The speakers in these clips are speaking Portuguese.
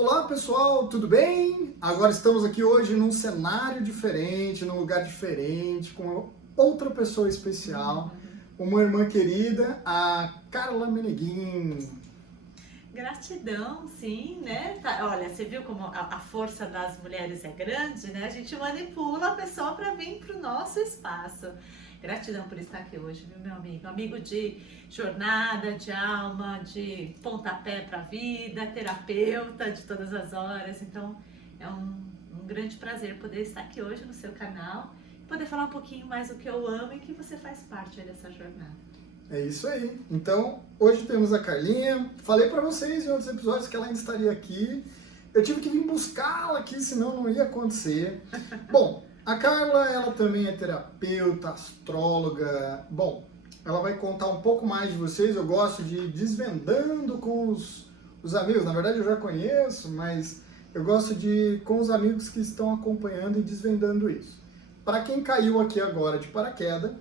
Olá pessoal, tudo bem? Agora estamos aqui hoje num cenário diferente, num lugar diferente, com outra pessoa especial, uma irmã querida, a Carla Meneguin. Gratidão, sim, né? Olha, você viu como a força das mulheres é grande, né? A gente manipula a pessoa para vir para o nosso espaço. Gratidão por estar aqui hoje, viu, meu amigo? Amigo de jornada, de alma, de pontapé para a vida, terapeuta de todas as horas. Então, é um grande prazer poder estar aqui hoje no seu canal, poder falar um pouquinho mais do que eu amo e que você faz parte aí dessa jornada. É isso aí. Então, hoje temos a Carlinha. Falei pra vocês em outros episódios que ela ainda estaria aqui. Eu tive que vir buscá-la aqui, senão não ia acontecer. Bom, a Carla, ela também é terapeuta, astróloga. Bom, ela vai contar um pouco mais de vocês. Eu gosto de ir desvendando com os amigos. Na verdade, eu já conheço, mas eu gosto de ir com os amigos que estão acompanhando e desvendando isso. Para quem caiu aqui agora de paraquedas,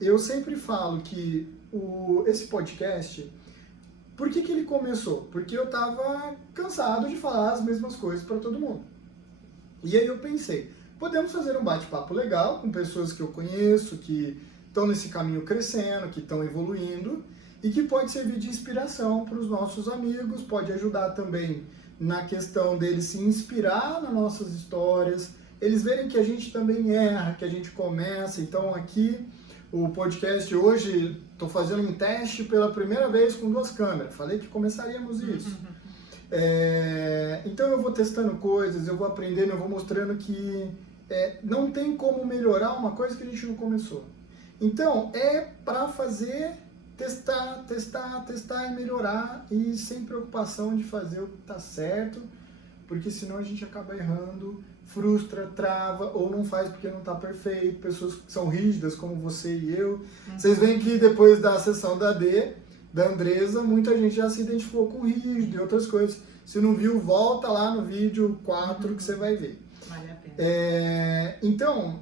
eu sempre falo que esse podcast, por que ele começou? Porque eu estava cansado de falar as mesmas coisas para todo mundo. E aí eu pensei, podemos fazer um bate-papo legal com pessoas que eu conheço, que estão nesse caminho crescendo, que estão evoluindo e que pode servir de inspiração para os nossos amigos, pode ajudar também na questão deles se inspirar nas nossas histórias, eles verem que a gente também erra, que a gente começa. Então aqui o podcast hoje, estou fazendo um teste pela primeira vez com 2 câmeras. Falei que começaríamos isso. Então eu vou testando coisas, eu vou aprendendo, eu vou mostrando que não tem como melhorar uma coisa que a gente não começou. Então é para fazer, testar e melhorar, e sem preocupação de fazer o que está certo, porque senão a gente acaba errando, frustra, trava, ou não faz porque não está perfeito. Pessoas que são rígidas, como você e eu. Vocês veem que depois da sessão da Andresa, muita gente já se identificou com rígido e outras coisas. Se não viu, volta lá no vídeo 4 que você vai ver. Vale a pena. Então,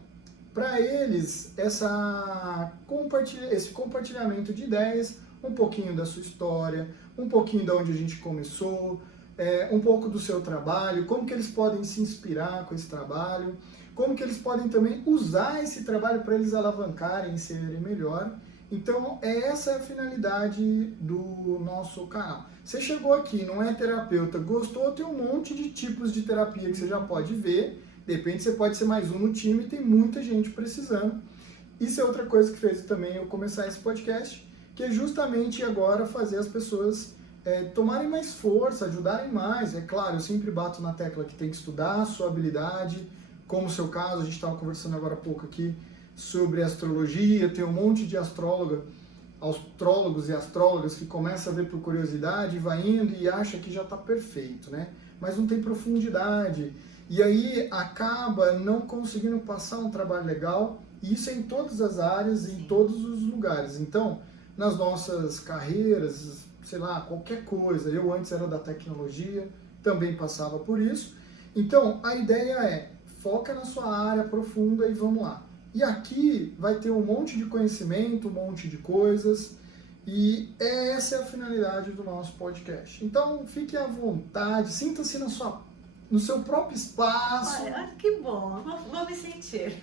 para eles, esse compartilhamento de ideias, um pouquinho da sua história, um pouquinho de onde a gente começou, um pouco do seu trabalho, como que eles podem se inspirar com esse trabalho, como que eles podem também usar esse trabalho para eles alavancarem e serem melhor. Então, essa é a finalidade do nosso canal. Você chegou aqui, não é terapeuta, gostou, tem um monte de tipos de terapia que você já pode ver. De repente, você pode ser mais um no time, tem muita gente precisando. Isso é outra coisa que fez também eu começar esse podcast, que é justamente agora fazer as pessoas tomarem mais força, ajudarem mais. É claro, eu sempre bato na tecla que tem que estudar a sua habilidade, como o seu caso, a gente estava conversando agora há pouco aqui sobre astrologia, tem um monte de astrólogos e astrólogas que começam a ver por curiosidade, vai indo e acha que já está perfeito, né? Mas não tem profundidade, e aí acaba não conseguindo passar um trabalho legal, e isso é em todas as áreas, em todos os lugares. Então, nas nossas carreiras, sei lá, qualquer coisa. Eu antes era da tecnologia, também passava por isso. Então, a ideia é, foca na sua área profunda e vamos lá. E aqui vai ter um monte de conhecimento, um monte de coisas, e essa é a finalidade do nosso podcast. Então, fique à vontade, sinta-se no seu próprio espaço. Olha, que bom, vou me sentir.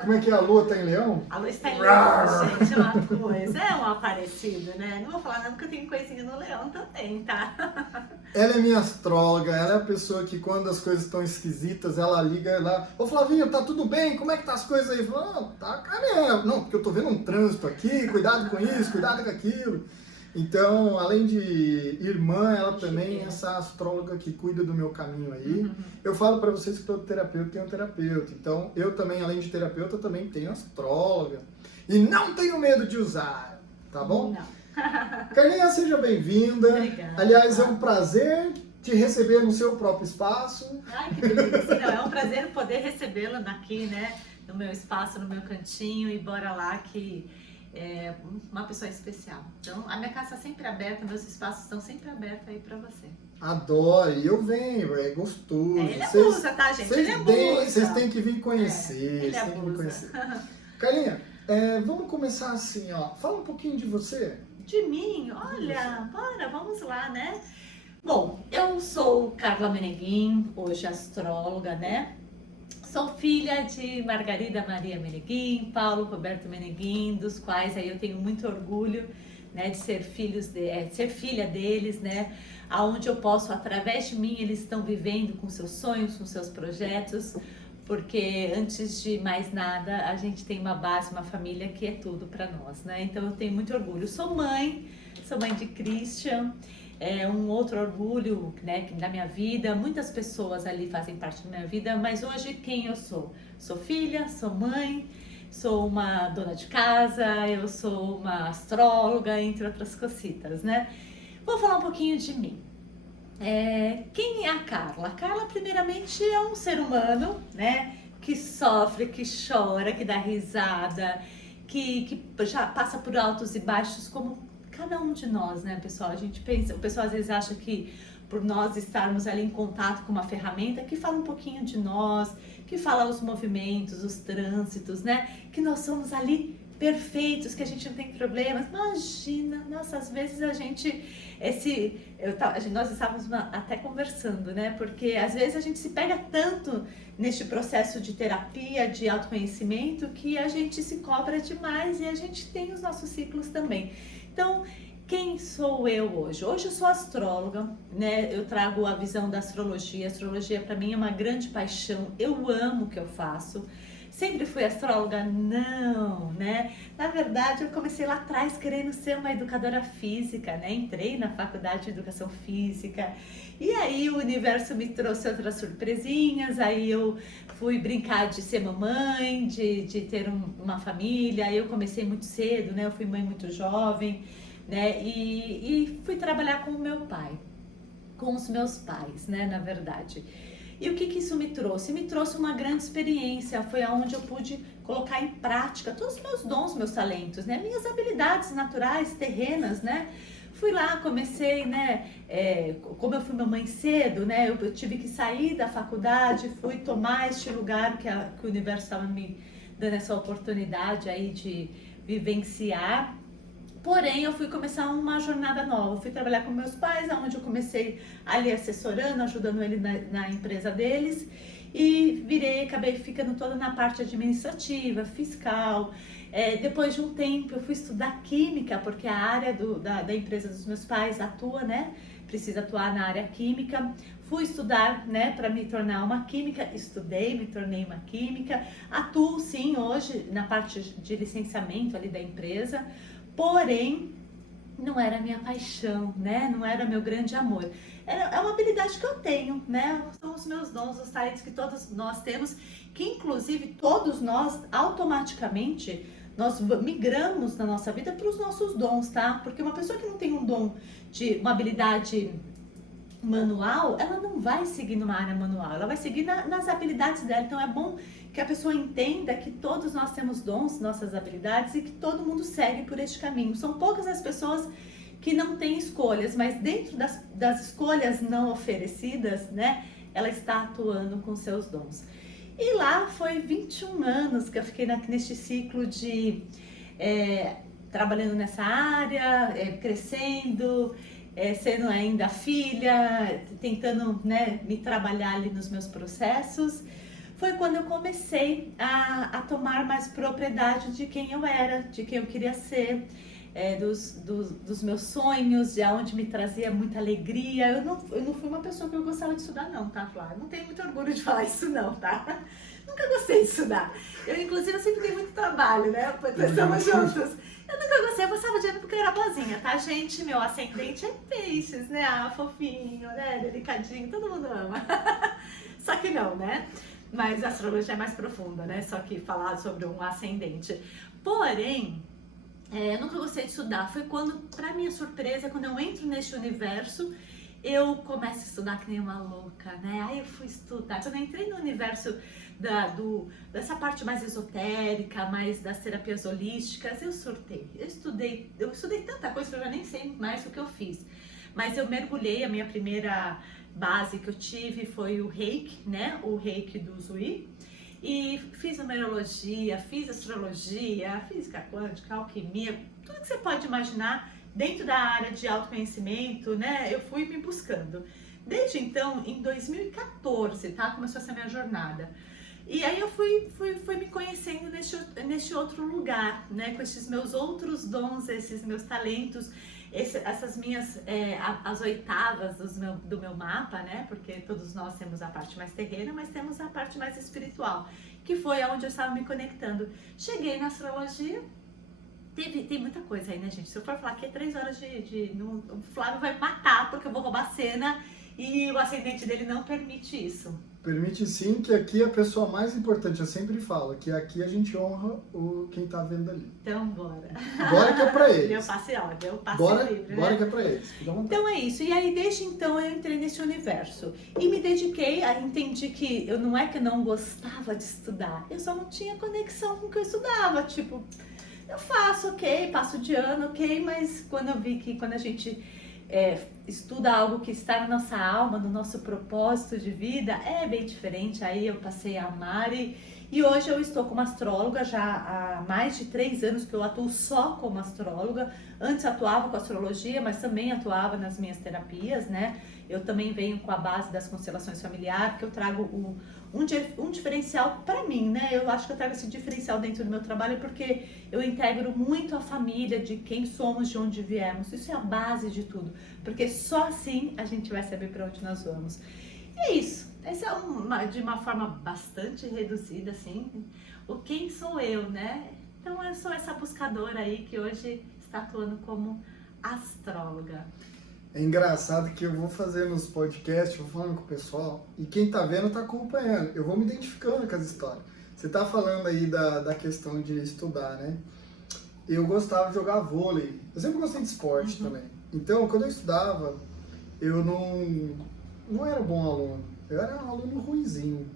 Como é que a Lua está em Leão? A Lua está em Leão, gente, é uma coisa, é um aparecido, né? Não vou falar nada porque eu tenho coisinha no Leão também, tá? Ela é minha astróloga, ela é a pessoa que quando as coisas estão esquisitas, ela liga lá, ô Flavinho, tá tudo bem? Como é que tá as coisas aí? Fala, não, tá caminhando. Não, porque eu tô vendo um trânsito aqui, cuidado com isso, cuidado com aquilo. Então, além de irmã, ela também é essa astróloga que cuida do meu caminho aí. Eu falo para vocês que todo terapeuta tem um terapeuta. Então, eu também, além de terapeuta, também tenho astróloga. E não tenho medo de usar, tá bom? Não. Carlinha, seja bem-vinda. Obrigada. Aliás, é um prazer te receber no seu próprio espaço. Ai, que delícia. Não, é um prazer poder recebê-la aqui, né? No meu espaço, no meu cantinho, e bora lá que é uma pessoa especial. Então, a minha casa está sempre aberta, meus espaços estão sempre abertos aí para você. Adoro, e eu venho, é gostoso. Ele abusa, tá, gente? Ele abusa. Vocês têm que vir conhecer. Ele abusa. Carlinha, vamos começar assim, ó. Fala um pouquinho de você. De mim? Olha, bora, vamos lá, né? Bom, Eu sou Carla Meneguin, hoje astróloga, né? Sou filha de Margarida Maria Meneguin, Paulo Roberto Meneguin, dos quais aí eu tenho muito orgulho, né, de ser ser filha deles, né? Aonde eu posso, através de mim, eles estão vivendo com seus sonhos, com seus projetos, porque antes de mais nada, a gente tem uma base, uma família que é tudo para nós, né? Então eu tenho muito orgulho. Sou mãe de Christian. É um outro orgulho, né, da minha vida. Muitas pessoas ali fazem parte da minha vida, mas hoje quem eu sou? Sou filha, sou mãe, sou uma dona de casa, eu sou uma astróloga, entre outras cositas, né? Vou falar um pouquinho de mim. Quem é a Carla? A Carla, primeiramente, é um ser humano, né, que sofre, que chora, que dá risada, que já passa por altos e baixos, como cada um de nós, né, pessoal? A gente pensa, o pessoal às vezes acha que por nós estarmos ali em contato com uma ferramenta que fala um pouquinho de nós, que fala os movimentos, os trânsitos, né, que nós somos ali perfeitos, que a gente não tem problemas. Imagina, nossa, às vezes nós estávamos até conversando, né, porque às vezes a gente se pega tanto neste processo de terapia, de autoconhecimento, que a gente se cobra demais e a gente tem os nossos ciclos também. Então, quem sou eu hoje? Hoje eu sou astróloga, né? Eu trago a visão da astrologia. A astrologia para mim é uma grande paixão. Eu amo o que eu faço. Sempre fui astróloga? Não, né? Na verdade, eu comecei lá atrás querendo ser uma educadora física, né? Entrei na faculdade de educação física e aí o universo me trouxe outras surpresinhas. Aí eu fui brincar de ser mamãe, de ter uma família. Aí eu comecei muito cedo, né? Eu fui mãe muito jovem, né? E fui trabalhar com o meu pai, com os meus pais, né? Na verdade. E o que isso me trouxe? Me trouxe uma grande experiência, foi aonde eu pude colocar em prática todos os meus dons, meus talentos, né? Minhas habilidades naturais, terrenas, né? Fui lá, comecei, né? Como eu fui mamãe cedo, né? Eu tive que sair da faculdade, fui tomar este lugar que o universo estava me dando essa oportunidade aí de vivenciar. Porém, eu fui começar uma jornada nova. Eu fui trabalhar com meus pais, onde eu comecei ali assessorando, ajudando ele na empresa deles. E acabei ficando toda na parte administrativa, fiscal. Depois de um tempo, eu fui estudar química, porque a área da empresa dos meus pais atua, né? Precisa atuar na área química. Fui estudar, né, para me tornar uma química. Estudei, me tornei uma química. Atuo, sim, hoje na parte de licenciamento ali da empresa. Porém, não era minha paixão, né? Não era meu grande amor. É uma habilidade que eu tenho, né? São os meus dons, os talentos que todos nós temos, que inclusive todos nós automaticamente nós migramos na nossa vida para os nossos dons, tá? Porque uma pessoa que não tem um dom de uma habilidade manual, ela não vai seguir numa área manual, ela vai seguir nas habilidades dela. Então é bom que a pessoa entenda que todos nós temos dons, nossas habilidades, e que todo mundo segue por este caminho. São poucas as pessoas que não têm escolhas, mas dentro das escolhas não oferecidas, né, ela está atuando com seus dons. E lá foi 21 anos que eu fiquei neste ciclo de trabalhando nessa área, crescendo, sendo ainda filha, tentando, né, me trabalhar ali nos meus processos. Foi quando eu comecei a tomar mais propriedade de quem eu era, de quem eu queria ser, dos meus sonhos, de onde me trazia muita alegria. Eu não fui uma pessoa que eu gostava de estudar não, tá, Flávia? Não tenho muito orgulho de falar isso não, tá? Nunca gostei de estudar. Inclusive, eu sempre dei muito trabalho, né? Estamos juntos. Eu nunca gostei, eu gostava de ano porque eu era boazinha, tá, gente? Meu ascendente é peixes, né? Fofinho, né? Delicadinho, todo mundo ama. Só que não, né? Mas a astrologia é mais profunda, né? Só que falar sobre um ascendente. Porém, eu nunca gostei de estudar. Foi quando, pra minha surpresa, quando eu entro neste universo, eu começo a estudar que nem uma louca, né? Aí eu fui estudar. Quando eu entrei no universo dessa parte mais esotérica, mais das terapias holísticas, eu surtei. Eu estudei tanta coisa que eu já nem sei mais o que eu fiz. Mas eu mergulhei, a minha primeira base que eu tive foi o Reiki, né? O Reiki do Zui. E fiz numerologia, fiz astrologia, física quântica, alquimia, tudo que você pode imaginar dentro da área de autoconhecimento, né? Eu fui me buscando. Desde então, em 2014, tá? Começou essa minha jornada. E aí eu fui me conhecendo neste outro lugar, né? Com esses meus outros dons, esses meus talentos, essas minhas, as oitavas do meu mapa, né? Porque todos nós temos a parte mais terrena, mas temos a parte mais espiritual, que foi aonde eu estava me conectando. Cheguei na astrologia, tem muita coisa aí, né, gente? Se eu for falar aqui é 3 horas o Flávio vai me matar, porque eu vou roubar a cena e o ascendente dele não permite isso. Permite sim, que aqui a pessoa mais importante, eu sempre falo, que aqui a gente honra quem tá vendo ali. Então, bora. Bora que é pra eles. Eu passe ódio, eu passe Bora, livre, bora né? que é pra eles. Então é isso. E aí, desde então, eu entrei nesse universo. E me dediquei, entendi que não é que eu não gostava de estudar, eu só não tinha conexão com o que eu estudava. Tipo, eu faço, ok, passo de ano, ok, mas quando eu vi que quando a gente estuda algo que está na nossa alma, no nosso propósito de vida, é bem diferente. Aí eu passei a amar e hoje eu estou como astróloga já há mais de 3 anos que eu atuo só como astróloga. Antes atuava com astrologia, mas também atuava nas minhas terapias, né? Eu também venho com a base das constelações familiares, que eu trago um diferencial para mim, né? Eu acho que eu trago esse diferencial dentro do meu trabalho porque eu integro muito a família, de quem somos, de onde viemos. Isso é a base de tudo, porque só assim a gente vai saber para onde nós vamos. E é isso. Essa é de uma forma bastante reduzida, assim, o quem sou eu, né? Então eu sou essa buscadora aí que hoje está atuando como astróloga. É engraçado que eu vou fazendo os podcasts, vou falando com o pessoal, e quem tá vendo tá acompanhando. Eu vou me identificando com as histórias. Você tá falando aí da questão de estudar, né? Eu gostava de jogar vôlei. Eu sempre gostei de esporte também. Então, quando eu estudava, eu não era bom aluno. Eu era um aluno ruinzinho.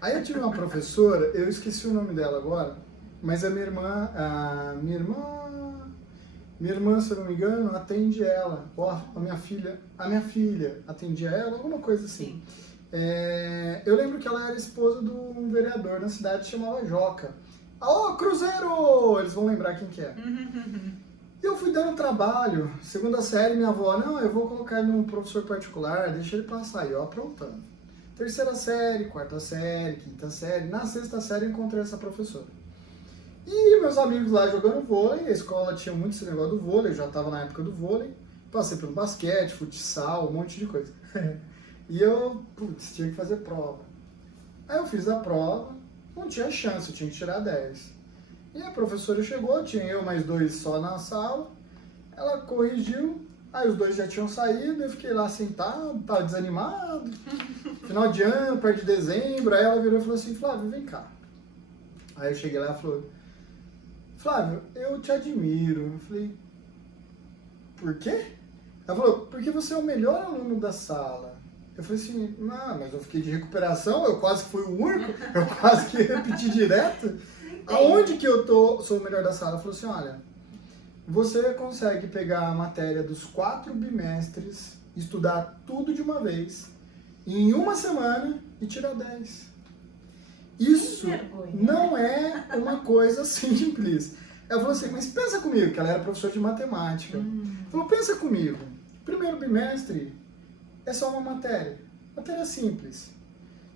Aí eu tive uma professora, eu esqueci o nome dela agora, mas a minha irmã, se eu não me engano, atende ela. Ó, a minha filha atendia ela, alguma coisa assim. Eu lembro que ela era esposa de um vereador na cidade que chamava Joca. Ô, Cruzeiro! Eles vão lembrar quem que é. E eu fui dando trabalho. Segunda série, minha avó, não, eu vou colocar ele num professor particular, deixa ele passar. E eu aprontando. Terceira série, quarta série, quinta série. Na sexta série eu encontrei essa professora. E meus amigos lá jogando vôlei, a escola tinha muito esse negócio do vôlei, eu já estava na época do vôlei. Passei pelo basquete, futsal, um monte de coisa. E eu, tinha que fazer prova. Aí eu fiz a prova, não tinha chance, eu tinha que tirar 10. E a professora chegou, tinha eu mais 2 só na sala, ela corrigiu, aí os 2 já tinham saído, eu fiquei lá sentado, tava desanimado, final de ano, perto de dezembro, aí ela virou e falou assim, Flávio, vem cá. Aí eu cheguei lá e falou, Flávio, eu te admiro. Eu falei, por quê? Ela falou, porque você é o melhor aluno da sala. Eu falei assim, não, mas eu fiquei de recuperação, eu quase fui o único, eu quase que repeti direto. Aonde que eu sou o melhor da sala? Ela falou assim, olha, você consegue pegar a matéria dos 4 bimestres, estudar tudo de uma vez, em uma semana e tirar 10. Isso não é uma coisa simples. Ela falou assim, mas pensa comigo, que ela era professora de matemática. Ela falou, pensa comigo, primeiro bimestre é só uma matéria simples.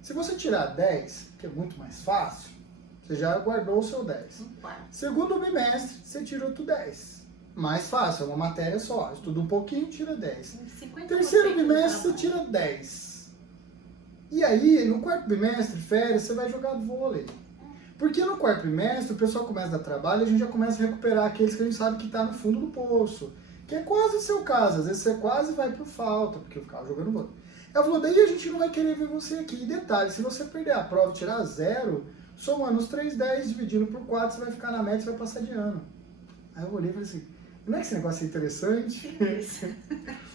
Se você tirar 10, que é muito mais fácil, você já guardou o seu 10. Segundo bimestre, você tira outro 10. Mais fácil, é uma matéria só. Estuda um pouquinho, tira 10. Terceiro bimestre, você tira 10. E aí, no quarto bimestre, férias, você vai jogar vôlei. Porque no quarto bimestre, o pessoal começa a dar trabalho e a gente já começa a recuperar aqueles que a gente sabe que está no fundo do poço. Que é quase o seu caso. Às vezes você quase vai por falta, porque eu ficava jogando vôlei. Ela falou, daí a gente não vai querer ver você aqui. E detalhe, se você perder a prova e tirar 0, somando os 3 10, dividindo por 4, você vai ficar na média e vai passar de ano. Aí eu olhei e falei assim, não é que esse negócio é interessante? Isso.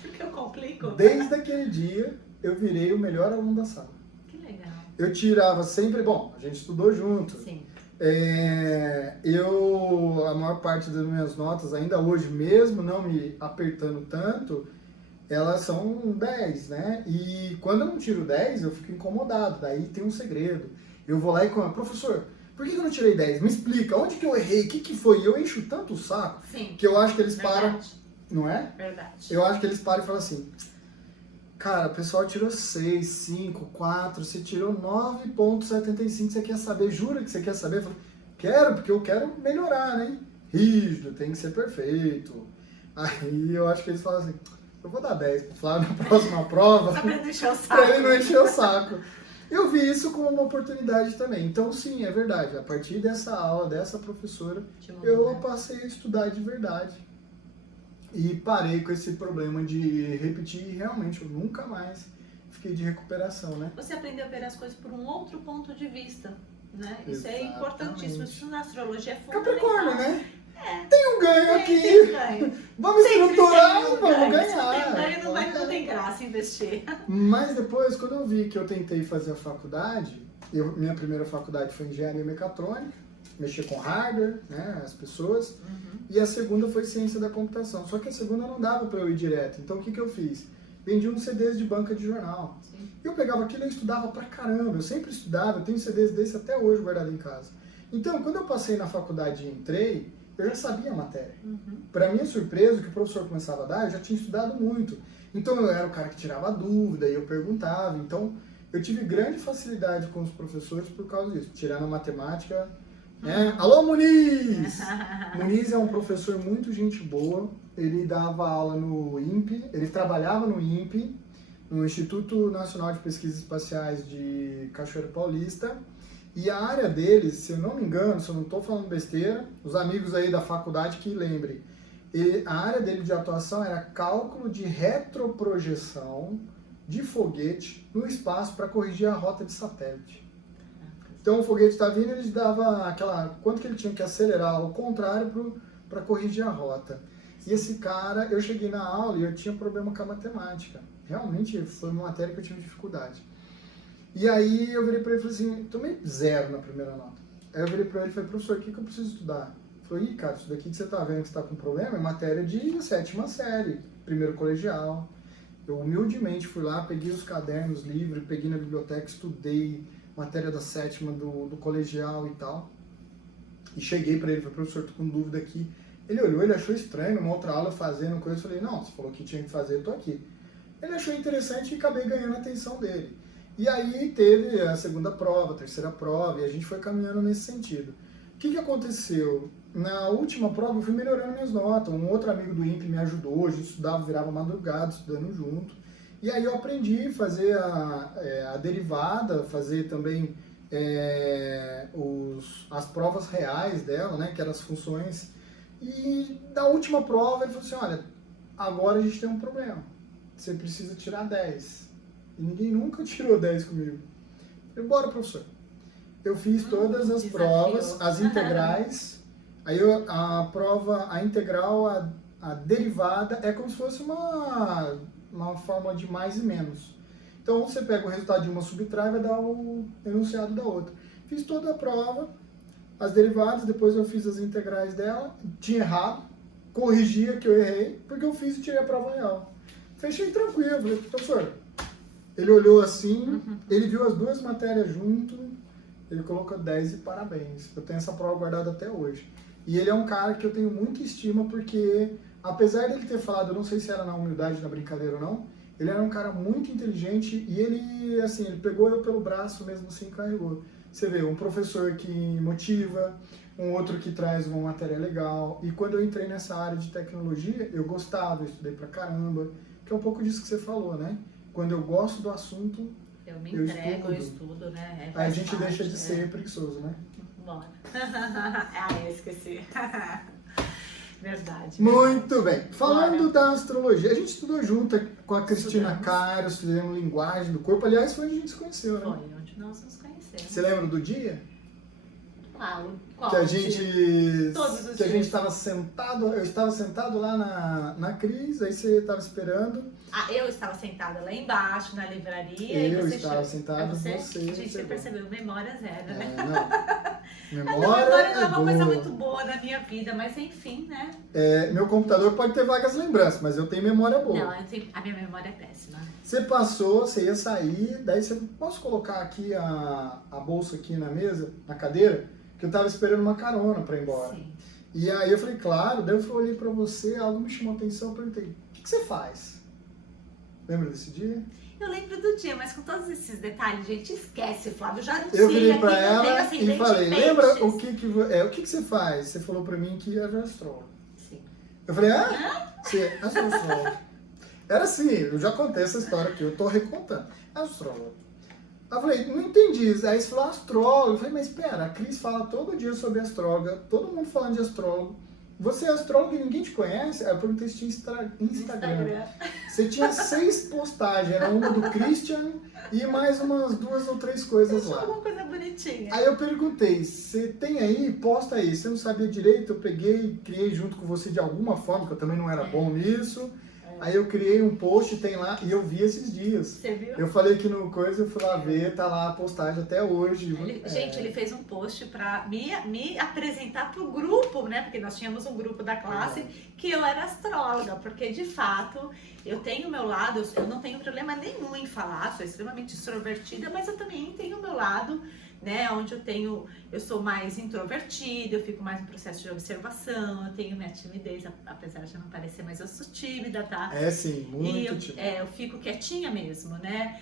Porque eu complico. Desde aquele dia, eu virei o melhor aluno da sala. Que legal. Eu tirava sempre, bom, a gente estudou junto. Sim. A maior parte das minhas notas, ainda hoje mesmo, não me apertando tanto, elas são 10, né? E quando eu não tiro 10, eu fico incomodado, daí tem um segredo. Eu vou lá e falo, professor, por que eu não tirei 10? Me explica, onde que eu errei, o que foi? E eu encho tanto o saco, Sim. que eu acho que eles Verdade. param, não é? Verdade. Eu acho que eles param e falam assim, Cara, o pessoal tirou 6, 5, 4, você tirou 9,75, você quer saber? Jura que você quer saber? Eu falei, quero, porque eu quero melhorar, né? Rígido, tem que ser perfeito. Aí eu acho que eles falam assim, eu vou dar 10 pro Flávio na próxima prova, Só pra ele não encher o saco. pra ele não encher o saco. Eu vi isso como uma oportunidade também. Então, sim, é verdade. A partir dessa aula, dessa professora, eu passei a estudar de verdade. E parei com esse problema de repetir e realmente eu nunca mais fiquei de recuperação, né? Você aprendeu a ver as coisas por um outro ponto de vista, né? Isso é Exatamente. importantíssimo. Isso na astrologia é fundamental. Capricórnio, né? É. Tem um ganho Tem aqui. ganho. Vamos Sempre estruturar tem e um vamos ganho. ganhar. Se não tem ganho, não tem graça investir. Mas depois, quando eu vi que eu tentei fazer a faculdade, minha primeira faculdade foi engenharia mecatrônica, mexer com hardware, né, as pessoas, e a segunda foi ciência da computação. Só que a segunda não dava para eu ir direto. Então o que eu fiz? Vendi uns CDs de banca de jornal. Sim. Eu pegava aquilo e estudava pra caramba. Eu sempre estudava, eu tenho CDs desse até hoje guardado em casa. Então, quando eu passei na faculdade e entrei, eu já sabia a matéria. Para minha surpresa, o que o professor começava a dar, eu já tinha estudado muito. Então eu era o cara que tirava dúvida e eu perguntava. Então eu tive grande facilidade com os professores por causa disso. Tirando a matemática, né? Alô, Muniz! Muniz é um professor muito gente boa. Ele dava aula no INPE, ele trabalhava no INPE, no Instituto Nacional de Pesquisas Espaciais de Cachoeira Paulista. E a área deles, se eu não me engano, se eu não estou falando besteira, os amigos aí da faculdade que lembrem, a área dele de atuação era cálculo de retroprojeção de foguete no espaço para corrigir a rota de satélite. Então o foguete está vindo, ele dava quanto que ele tinha que acelerar ao contrário para corrigir a rota. E esse cara, eu cheguei na aula e eu tinha problema com a matemática. Realmente foi uma matéria que eu tive dificuldade. E aí eu virei para ele e falei assim, tomei 0 na primeira nota. Aí eu virei para ele e falei, professor, o que eu preciso estudar? Ele falou, cara, isso daqui que você está vendo que você está com problema é matéria de 7ª série, primeiro colegial. Eu humildemente fui lá, peguei os cadernos, livros, peguei na biblioteca, estudei matéria da 7ª do colegial e tal. E cheguei para ele, falei, professor, tô com dúvida aqui. Ele olhou, ele achou estranho, numa outra aula fazendo coisa, eu falei, não, você falou que tinha que fazer, eu tô aqui. Ele achou interessante e acabei ganhando a atenção dele. E aí teve a segunda prova, a terceira prova, e a gente foi caminhando nesse sentido. O que aconteceu? Na última prova eu fui melhorando minhas notas, um outro amigo do INPE me ajudou, a gente estudava, virava madrugada, estudando junto. E aí eu aprendi a fazer a derivada, fazer também as provas reais dela, né, que eram as funções. E da última prova ele falou assim, olha, agora a gente tem um problema, você precisa tirar 10. E ninguém nunca tirou 10 comigo. Eu falei, bora, professor. Eu fiz todas as provas, as integrais. Aí a prova, a integral, a derivada, é como se fosse uma fórmula de mais e menos. Então você pega o resultado de uma, subtrai e vai dar o enunciado da outra. Fiz toda a prova, as derivadas, depois eu fiz as integrais dela, tinha errado, corrigia que eu errei, porque eu fiz e tirei a prova real. Fechei tranquilo, falei, professor. Ele olhou assim, ele viu as duas matérias junto, ele colocou 10 e parabéns. Eu tenho essa prova guardada até hoje. E ele é um cara que eu tenho muita estima porque, apesar dele ter falado, eu não sei se era na humildade, na brincadeira ou não, ele era um cara muito inteligente e ele, assim, ele pegou eu pelo braço mesmo assim e carregou. Você vê, um professor que motiva, um outro que traz uma matéria legal. E quando eu entrei nessa área de tecnologia, eu gostava, eu estudei pra caramba, que é um pouco disso que você falou, né? Quando eu gosto do assunto, eu me entrego, eu estudo, né? Aí a gente deixa de ser preguiçoso, né? Bora. Eu esqueci. Verdade. Muito bem. Falando da astrologia, a gente estudou junto com a Cristina Cairo, fizemos linguagem do corpo. Aliás, foi onde a gente se conheceu, né? Foi onde nós nos conhecemos. Você lembra do dia? Qual que a gente Todos os que a dias. gente estava sentado, eu estava sentado lá na Cris, aí você estava esperando. Eu estava sentada lá embaixo na livraria. Eu e você estava sentado, você você você percebeu, memória zero, né? Não. A Memória memória não é uma boa. coisa muito boa na minha vida, mas enfim, né? Meu computador pode ter vagas lembranças, mas eu tenho memória boa. Não, a minha memória é péssima. Você passou, você ia sair, daí você, posso colocar aqui a bolsa aqui na mesa, na cadeira? Que eu tava esperando uma carona para ir embora. Sim. E aí eu falei, claro, daí eu olhei para você, algo me chamou a atenção, eu perguntei, o que você faz? Lembra desse dia? Eu lembro do dia, mas com todos esses detalhes, gente, esquece, Flávio, já não Eu sei virei aqui, pra não tenho ela ascendente e falei, em lembra peixes. o que você faz? Você falou pra mim que era astrólogo. Sim. Eu falei, você é astrólogo. Era assim, eu já contei essa história aqui, eu tô recontando. Astrólogo. Eu falei, não entendi. Aí você falou astrólogo. Eu falei, mas espera, a Cris fala todo dia sobre astróloga, todo mundo falando de astrólogo. Você é astrólogo e ninguém te conhece? Aí eu perguntei se tinha Instagram. Você tinha 6 postagens, era uma do Christian e mais umas 2 ou 3 coisas lá. Uma coisa bonitinha. Aí eu perguntei, você tem aí? Posta aí. Você não sabia direito, eu peguei, criei junto com você de alguma forma, que eu também não era bom nisso. Aí eu criei um post, tem lá, e eu vi esses dias. Você viu? Eu falei aqui no coisa, eu fui lá ver, tá lá a postagem até hoje. Gente, ele fez um post pra me apresentar pro grupo, né? Porque nós tínhamos um grupo da classe que eu era astróloga, porque de fato eu tenho o meu lado, eu não tenho problema nenhum em falar, sou extremamente extrovertida, mas eu também tenho o meu lado, né, onde eu sou mais introvertida, eu fico mais no processo de observação, eu tenho minha timidez, apesar de não parecer, mas eu sou tímida, tá? É sim, muito tímida. Eu fico quietinha mesmo, né?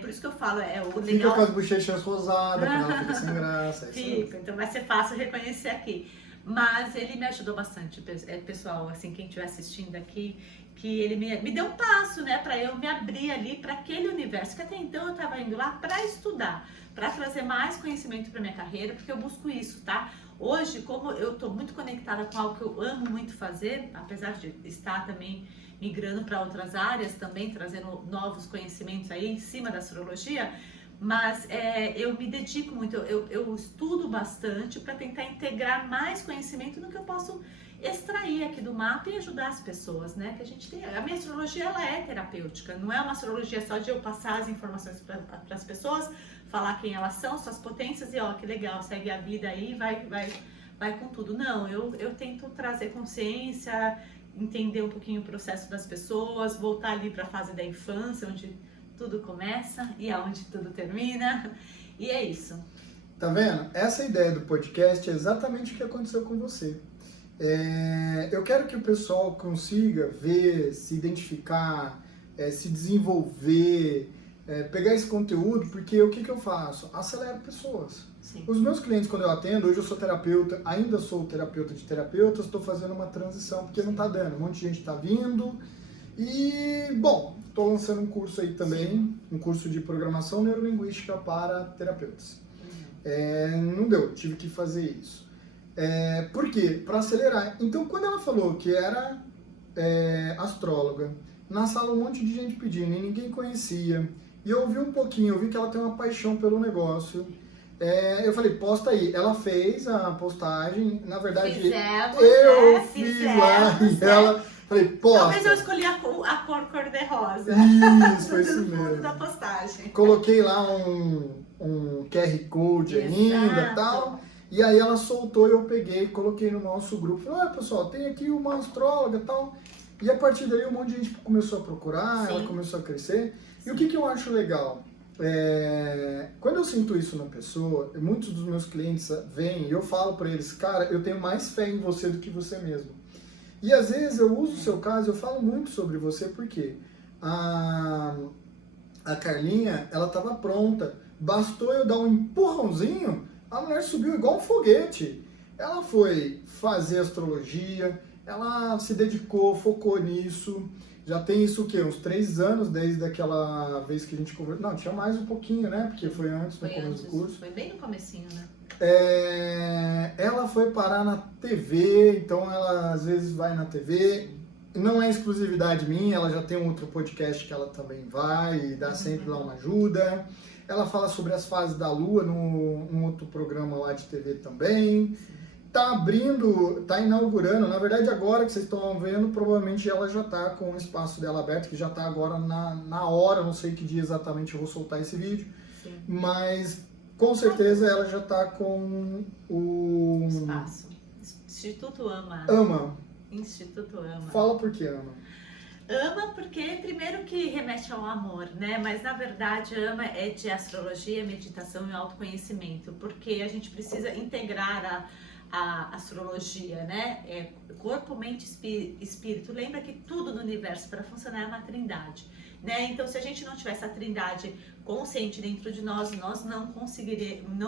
Por isso que eu falo, o fica legal... com as bochechas rosadas, quando ela fica sem graça. Fica, então vai ser fácil reconhecer aqui. Mas ele me ajudou bastante, pessoal, assim, quem estiver assistindo aqui, que ele me deu um passo, né, para eu me abrir ali para aquele universo, que até então eu estava indo lá para estudar, para trazer mais conhecimento para minha carreira, porque eu busco isso, tá? Hoje, como eu estou muito conectada com algo que eu amo muito fazer, apesar de estar também migrando para outras áreas, também trazendo novos conhecimentos aí em cima da astrologia, mas eu me dedico muito, eu estudo bastante para tentar integrar mais conhecimento no que eu posso extrair aqui do mapa e ajudar as pessoas, né? Que a gente tem, a minha astrologia, ela é terapêutica, não é uma astrologia só de eu passar as informações para as pessoas, falar quem elas são, suas potências e ó, que legal, segue a vida aí, vai com tudo. Não, eu tento trazer consciência, entender um pouquinho o processo das pessoas, voltar ali para a fase da infância, onde tudo começa e aonde tudo termina. E é isso. Tá vendo? Essa ideia do podcast é exatamente o que aconteceu com você. Eu quero que o pessoal consiga ver, se identificar, se desenvolver, pegar esse conteúdo, porque o que eu faço? Acelero pessoas. Sim. Os meus clientes, quando eu atendo, hoje eu sou terapeuta, ainda sou terapeuta de terapeutas, estou fazendo uma transição, porque não está dando, um monte de gente está vindo. E, bom, estou lançando um curso aí também, um curso de programação neurolinguística para terapeutas. Não deu, tive que fazer isso. Por quê? Para acelerar. Então, quando ela falou que era astróloga, na sala um monte de gente pedindo e ninguém conhecia, e eu ouvi um pouquinho, eu vi que ela tem uma paixão pelo negócio. Eu falei, posta aí. Ela fez a postagem, na verdade, eu fiz lá e ela... Falei, posta. Talvez eu escolhi a cor cor-de-rosa. Isso, foi isso mesmo. Da postagem. Coloquei lá um QR Code ainda e tal. E aí ela soltou e eu peguei, coloquei no nosso grupo. Falei, olha pessoal, tem aqui uma astróloga e tal. E a partir daí um monte de gente começou a procurar, ela começou a crescer. E o que eu acho legal? Quando eu sinto isso na pessoa, muitos dos meus clientes vêm e eu falo para eles, cara, eu tenho mais fé em você do que você mesmo. E às vezes eu uso o seu caso, eu falo muito sobre você, porque a Carlinha, ela estava pronta, bastou eu dar um empurrãozinho, a mulher subiu igual um foguete. Ela foi fazer astrologia, ela se dedicou, focou nisso. Já tem isso o quê? Uns 3 anos desde aquela vez que a gente conversou. Não, tinha mais um pouquinho, né? Porque foi antes, no começo do curso. Foi bem no comecinho, né? Ela foi parar na TV, então ela às vezes vai na TV. Não é exclusividade minha, ela já tem um outro podcast que ela também vai e dá sempre lá uma ajuda. Ela fala sobre as fases da Lua num outro programa lá de TV também. Tá inaugurando, na verdade agora que vocês estão vendo, provavelmente ela já tá com o espaço dela aberto, que já tá agora na hora, não sei que dia exatamente eu vou soltar esse vídeo, mas com certeza ela já tá com o... Espaço. Instituto Ama. Ama. Instituto Ama. Fala por que Ama. Ama porque, primeiro, que remete ao amor, né? Mas, na verdade, Ama é de astrologia, meditação e autoconhecimento, porque a gente precisa integrar a astrologia, né? É corpo, mente, espírito. Lembra que tudo no universo para funcionar é uma trindade, né? Então, se a gente não tiver essa trindade consciente dentro de nós, nós não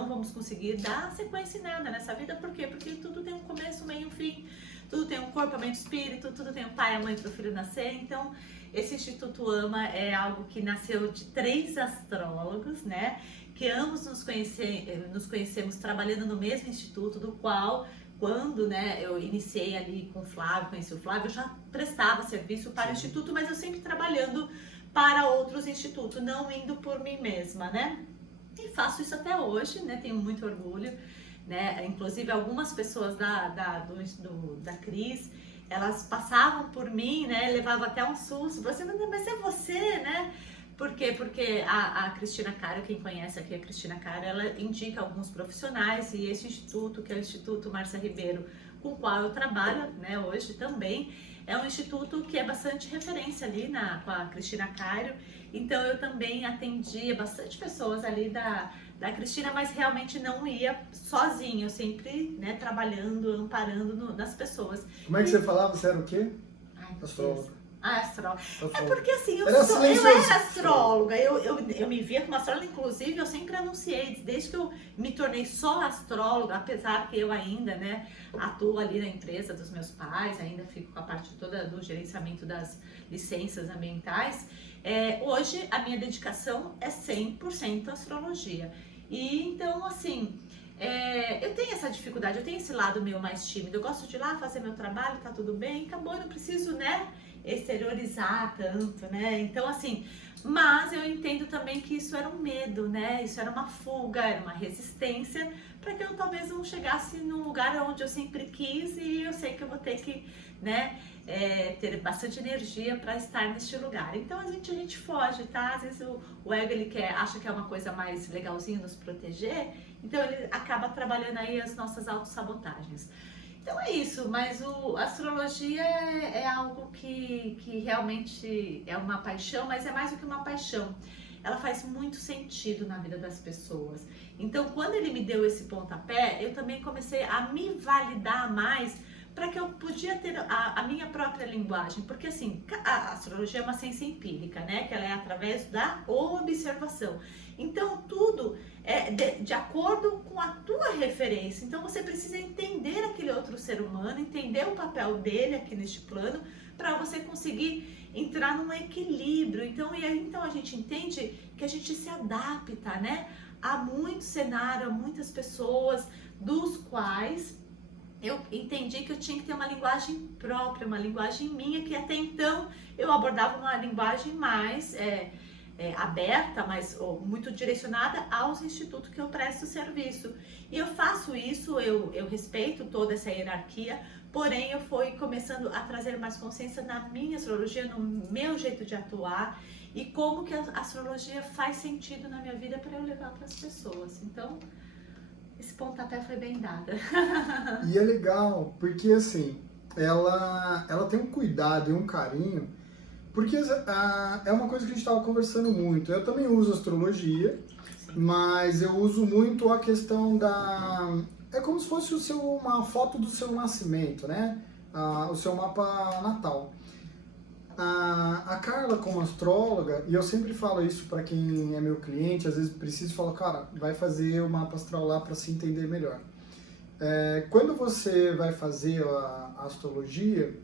vamos conseguir dar sequência em nada nessa vida. Por quê? Porque tudo tem um começo, meio e um fim. Tudo tem um corpo, mente, espírito. Tudo tem um pai, a mãe para o filho nascer. Então, esse Instituto AMA é algo que nasceu de 3 astrólogos, né? Que ambos nos conhecemos trabalhando no mesmo instituto, do qual, quando, né, eu iniciei ali com o Flávio, conheci o Flávio, eu já prestava serviço para o instituto, mas eu sempre trabalhando para outros institutos, não indo por mim mesma, né? E faço isso até hoje, né? Tenho muito orgulho, né? Inclusive algumas pessoas da Cris, elas passavam por mim, né? Levava até um susto, você, mas é você, né? Por quê? Porque a Cristina Caro, quem conhece aqui a Cristina Caro, ela indica alguns profissionais, e esse instituto, que é o Instituto Márcia Ribeiro, com o qual eu trabalho, né, hoje também, é um instituto que é bastante referência ali com a Cristina Caro. Então eu também atendia bastante pessoas ali da Cristina, mas realmente não ia sozinha, eu sempre, né, trabalhando, amparando nas pessoas. Como é que você falava? Você era o quê? Ai, Astróloga. Astróloga. É porque assim, eu era astróloga, eu me via como astróloga, inclusive eu sempre anunciei, desde que eu me tornei só astróloga, apesar que eu ainda, né, atuo ali na empresa dos meus pais, ainda fico com a parte toda do gerenciamento das licenças ambientais, hoje a minha dedicação é 100% astrologia. E então, assim, eu tenho essa dificuldade, eu tenho esse lado meu mais tímido, eu gosto de ir lá fazer meu trabalho, tá tudo bem, acabou, eu não preciso, né, exteriorizar tanto, né? Então, assim, mas eu entendo também que isso era um medo, né? Isso era uma fuga, era uma resistência para que eu talvez não chegasse num lugar onde eu sempre quis, e eu sei que eu vou ter que, né, ter bastante energia para estar neste lugar. Então a gente foge, tá? Às vezes o ego ele acha que é uma coisa mais legalzinha nos proteger, então ele acaba trabalhando aí as nossas autossabotagens. Então é isso, mas a astrologia é algo que realmente é uma paixão, mas é mais do que uma paixão. Ela faz muito sentido na vida das pessoas. Então, quando ele me deu esse pontapé, eu também comecei a me validar mais para que eu podia ter a minha própria linguagem. Porque, assim, a astrologia é uma ciência empírica, né? Que ela é através da observação. Então, tudo é de acordo com a tua referência. Então, você precisa entender aquele outro ser humano, entender o papel dele aqui neste plano, para você conseguir entrar num equilíbrio. Então, então a gente entende que a gente se adapta, né, a muito cenário, a muitas pessoas, dos quais eu entendi que eu tinha que ter uma linguagem própria, uma linguagem minha, que até então eu abordava uma linguagem mais aberta, mas muito direcionada aos institutos que eu presto serviço. E eu faço isso, eu respeito toda essa hierarquia, porém eu fui começando a trazer mais consciência na minha astrologia, no meu jeito de atuar, e como que a astrologia faz sentido na minha vida para eu levar para as pessoas. Então, esse pontapé foi bem dado. E é legal, porque assim, ela tem um cuidado e um carinho, porque é uma coisa que a gente estava conversando muito. Eu também uso astrologia, sim, mas eu uso muito a questão da... É como se fosse uma foto do seu nascimento, né? O seu mapa natal. A Carla, como astróloga, e eu sempre falo isso para quem é meu cliente, às vezes preciso falar, cara, vai fazer o mapa astral lá para se entender melhor. Quando você vai fazer a astrologia,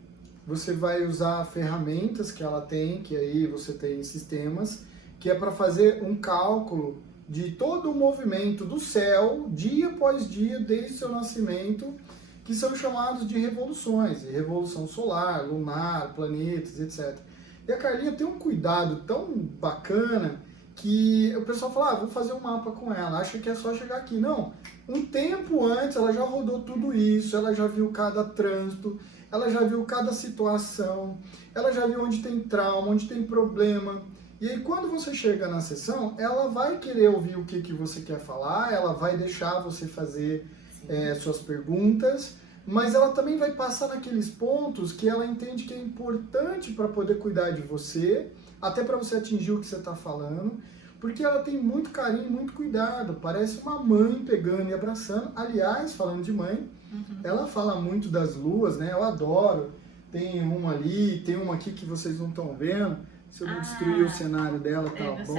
você vai usar ferramentas que ela tem, que aí você tem sistemas, que é para fazer um cálculo de todo o movimento do céu, dia após dia, desde o seu nascimento, que são chamados de revoluções, revolução solar, lunar, planetas, etc. E a Carlinha tem um cuidado tão bacana que o pessoal fala, vou fazer um mapa com ela, acha que é só chegar aqui. Não, um tempo antes ela já rodou tudo isso, ela já viu cada trânsito, ela já viu cada situação, ela já viu onde tem trauma, onde tem problema. E aí quando você chega na sessão, ela vai querer ouvir o que você quer falar, ela vai deixar você fazer suas perguntas, mas ela também vai passar naqueles pontos que ela entende que é importante para poder cuidar de você, até para você atingir o que você está falando, porque ela tem muito carinho, muito cuidado. Parece uma mãe pegando e abraçando. Aliás, falando de mãe, ela fala muito das luas, né? Eu adoro. Tem uma ali, tem uma aqui que vocês não estão vendo. Se eu não destruir o cenário dela, tá bom.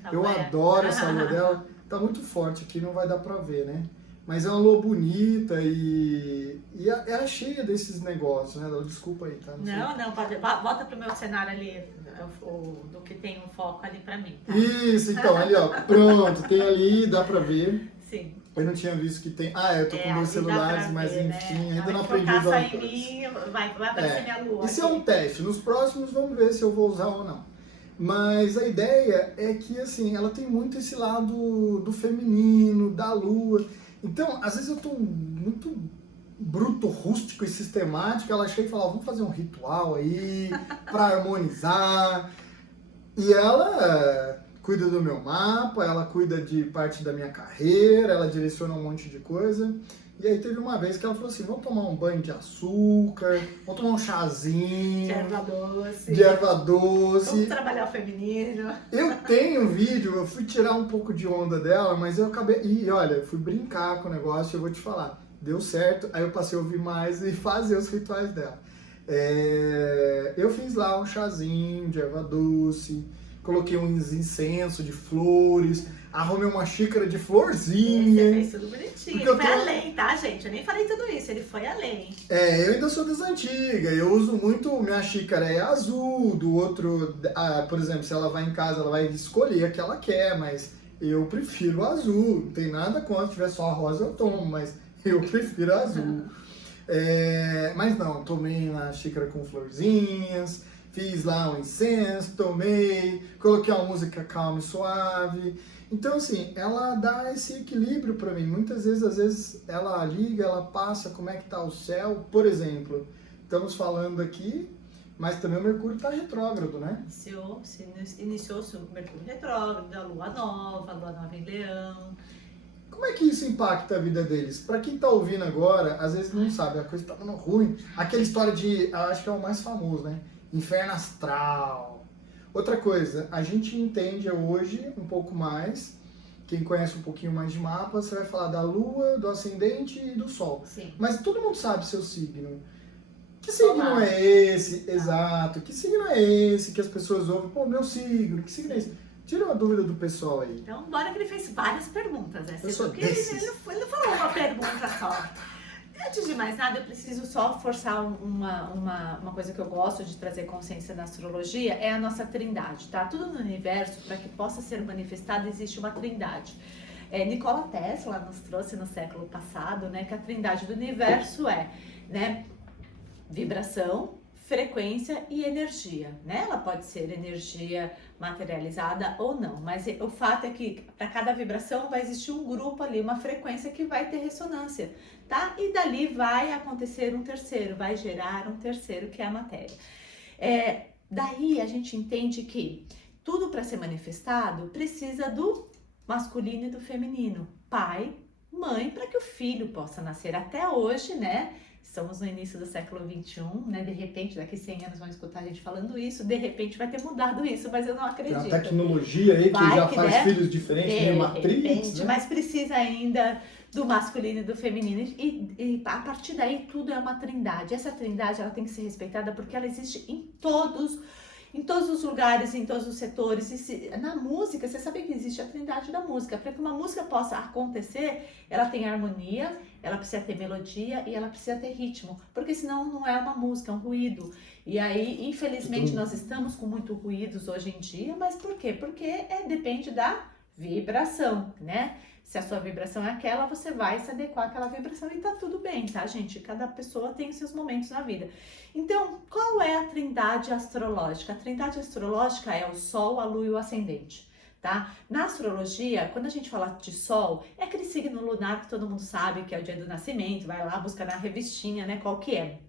Tá Eu adoro essa lua dela. Tá muito forte aqui, não vai dar pra ver, né? Mas é uma lua bonita e é cheia desses negócios, né? Desculpa aí, tá? Não, pode, bota pro meu cenário ali, do que tem um foco ali pra mim, tá? Isso, então, ali ó, pronto, tem ali, dá pra ver. Sim. Eu não tinha visto que tem. Eu tô com dois celulares, mas ver, enfim, né? ainda não Se aprendi focar o só nome em todos. mim, vai aparecer minha lua. Isso é um teste, nos próximos vamos ver se eu vou usar ou não. Mas a ideia é que, assim, ela tem muito esse lado do feminino, da lua. Então, às vezes eu tô muito bruto, rústico e sistemático. Ela chega e fala, vamos fazer um ritual aí pra harmonizar. E ela cuida do meu mapa, ela cuida de parte da minha carreira, ela direciona um monte de coisa. E aí teve uma vez que ela falou assim, vamos tomar um banho de açúcar, vamos tomar um chazinho de erva doce. Vamos trabalhar o feminino. Eu tenho um vídeo, eu fui tirar um pouco de onda dela, mas eu acabei... E olha, eu fui brincar com o negócio, eu vou te falar. Deu certo, aí eu passei a ouvir mais e fazer os rituais dela. Eu fiz lá um chazinho de erva doce, coloquei uns incenso de flores, arrumei uma xícara de florzinha. Você fez tudo bonitinho. Ele foi além, tá, gente? Eu nem falei tudo isso, ele foi além. Eu ainda sou das antigas, eu uso muito, minha xícara é azul, do outro, por exemplo, se ela vai em casa, ela vai escolher a que ela quer, mas eu prefiro azul, não tem nada contra, se tiver só a rosa eu tomo, mas eu prefiro azul. Mas não, tomei na xícara com florzinhas, fiz lá um incenso, tomei, coloquei uma música calma e suave. Então, assim, ela dá esse equilíbrio para mim. Muitas vezes, às vezes, ela liga, ela passa como é que tá o céu. Por exemplo, estamos falando aqui, mas também o Mercúrio está retrógrado, né? Iniciou-se o Mercúrio retrógrado, a Lua Nova em Leão. Como é que isso impacta a vida deles? Para quem tá ouvindo agora, às vezes não sabe, a coisa tá dando ruim. Aquela história de, acho que é o mais famoso, né? Inferno astral. Outra coisa, a gente entende hoje um pouco mais, quem conhece um pouquinho mais de mapa, você vai falar da Lua, do Ascendente e do Sol. Sim. Mas todo mundo sabe seu signo. Que signo é esse? Exato. Que signo é esse que as pessoas ouvem? Pô, meu signo, que signo é esse? Tira uma dúvida do pessoal aí. Então, bora que ele fez várias perguntas, né? Eu sou ele não falou uma pergunta só. Antes de mais nada, eu preciso só forçar uma coisa que eu gosto de trazer consciência na astrologia, é a nossa trindade, tá? Tudo no universo, para que possa ser manifestado, existe uma trindade. Nikola Tesla nos trouxe no século passado, né, que a trindade do universo né, vibração, frequência e energia, né? Ela pode ser energia materializada ou não, mas o fato é que para cada vibração vai existir um grupo ali, uma frequência que vai ter ressonância, tá? E dali vai acontecer um terceiro, vai gerar um terceiro, que é a matéria. Daí a gente entende que tudo para ser manifestado precisa do masculino e do feminino, pai, mãe, para que o filho possa nascer. Até hoje, né? Estamos no início do século XXI, né? De repente, daqui 100 anos vão escutar a gente falando isso, de repente vai ter mudado isso, mas eu não acredito. Tem a tecnologia aí que já faz filhos diferentes, meio matriz, né? Mas precisa ainda do masculino e do feminino, e a partir daí tudo é uma trindade. Essa trindade, ela tem que ser respeitada porque ela existe em todos os lugares, em todos os setores. Na música, você sabe que existe a trindade da música. Para que uma música possa acontecer, ela tem harmonia, ela precisa ter melodia e ela precisa ter ritmo, porque senão não é uma música, é um ruído. E aí, infelizmente, nós estamos com muito ruídos hoje em dia, mas por quê? Porque depende da vibração, né? Se a sua vibração é aquela, você vai se adequar àquela vibração e tá tudo bem, tá, gente? Cada pessoa tem os seus momentos na vida. Então, qual é a trindade astrológica? A trindade astrológica é o Sol, a Lua e o Ascendente, tá? Na astrologia, quando a gente fala de Sol, é aquele signo lunar que todo mundo sabe que é o dia do nascimento, vai lá buscar na revistinha, né, qual que é.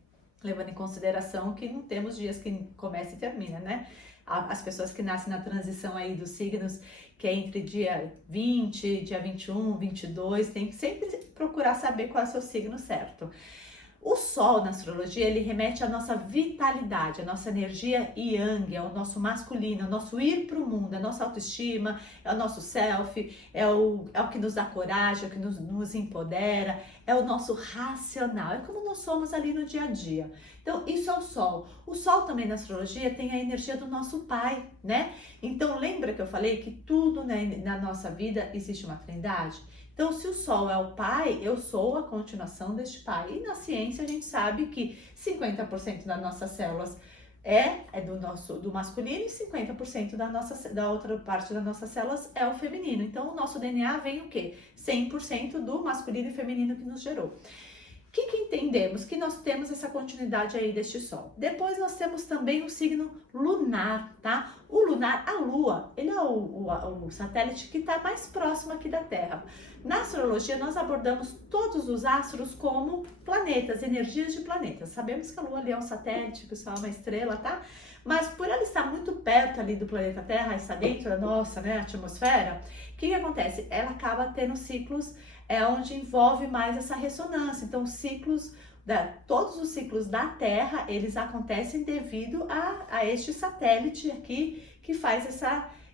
Levando em consideração que não temos dias que começa e termina, né? As pessoas que nascem na transição aí dos signos, que é entre dia 20, dia 21, 22, tem que sempre procurar saber qual é o seu signo certo. O Sol, na astrologia, ele remete à nossa vitalidade, à nossa energia yang, ao nosso masculino, ao nosso ir para o mundo, à nossa autoestima, é o nosso self, é o que nos dá coragem, é o que nos empodera, é o nosso racional, é como nós somos ali no dia a dia. Então, isso é o Sol. O Sol também na astrologia tem a energia do nosso pai, né? Então, lembra que eu falei que tudo, né, na nossa vida existe uma trindade? Então, se o Sol é o pai, eu sou a continuação deste pai. E na ciência a gente sabe que 50% das nossas células é do masculino e 50% da outra parte das nossas células é o feminino. Então, o nosso DNA vem o quê? 100% do masculino e feminino que nos gerou. O que entendemos? Que nós temos essa continuidade aí deste Sol. Depois nós temos também o signo lunar, tá? O lunar, a Lua, ele é o satélite que está mais próximo aqui da Terra. Na astrologia, nós abordamos todos os astros como planetas, energias de planetas. Sabemos que a Lua ali é um satélite, pessoal, uma estrela, tá? Mas por ela estar muito perto ali do planeta Terra, está dentro da nossa, né, atmosfera, o que acontece? Ela acaba tendo ciclos onde envolve mais essa ressonância. Então, todos os ciclos da Terra, eles acontecem devido a este satélite aqui que faz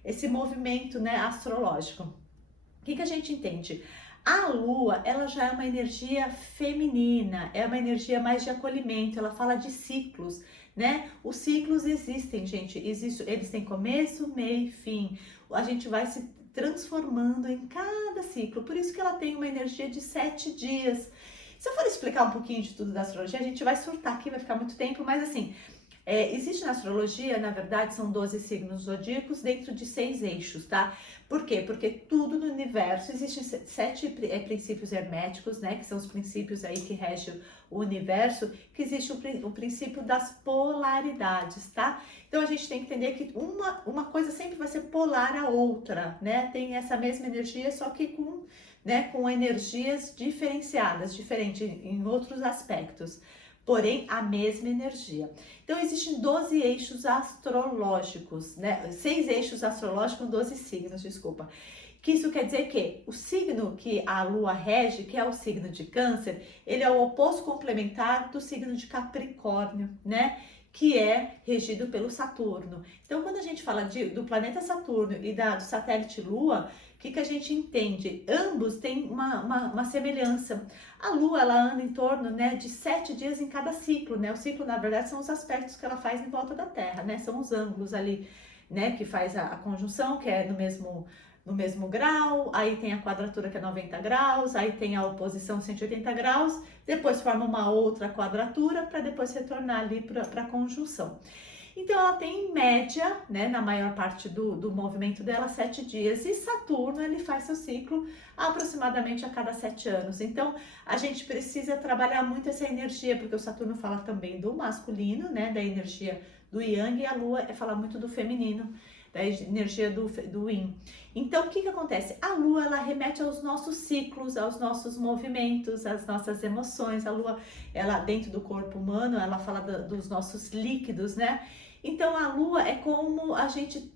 esse movimento, né, astrológico. O que a gente entende? A Lua, ela já é uma energia feminina, é uma energia mais de acolhimento, ela fala de ciclos, né? Os ciclos existem, gente, eles têm começo, meio e fim. A gente vai se transformando em cada ciclo, por isso que ela tem uma energia de 7 dias. Se eu for explicar um pouquinho de tudo da astrologia, a gente vai surtar aqui, vai ficar muito tempo, mas assim, existe na astrologia, na verdade, são 12 signos zodíacos dentro de 6 eixos, tá? Por quê? Porque tudo no universo, existem 7 princípios herméticos, né? Que são os princípios aí que regem o universo, que existe o princípio das polaridades, tá? Então a gente tem que entender que uma coisa sempre vai ser polar à outra, né? Tem essa mesma energia, só que com energias diferenciadas, diferentes em outros aspectos. Porém, a mesma energia. Então, existem 12 eixos astrológicos, né? 6 eixos astrológicos, 12 signos, desculpa. Que isso quer dizer que o signo que a Lua rege, que é o signo de Câncer, ele é o oposto complementar do signo de Capricórnio, né? Que é regido pelo Saturno. Então, quando a gente fala do planeta Saturno e do satélite Lua, o que a gente entende? Ambos têm uma semelhança. A Lua, ela anda em torno, né, de 7 dias em cada ciclo, né? O ciclo, na verdade, são os aspectos que ela faz em volta da Terra, né? São os ângulos ali, né, que faz a conjunção, que é no mesmo grau, aí tem a quadratura que é 90 graus, aí tem a oposição 180 graus, depois forma uma outra quadratura para depois retornar ali para a conjunção. Então, ela tem em média, né, na maior parte do movimento dela, 7 dias. E Saturno, ele faz seu ciclo aproximadamente a cada 7 anos. Então, a gente precisa trabalhar muito essa energia, porque o Saturno fala também do masculino, né, da energia do Yang, e a Lua fala muito do feminino, da energia do Yin. Então, o que acontece? A Lua, ela remete aos nossos ciclos, aos nossos movimentos, às nossas emoções. A Lua, ela dentro do corpo humano, ela fala dos nossos líquidos, né? Então, a Lua é como a gente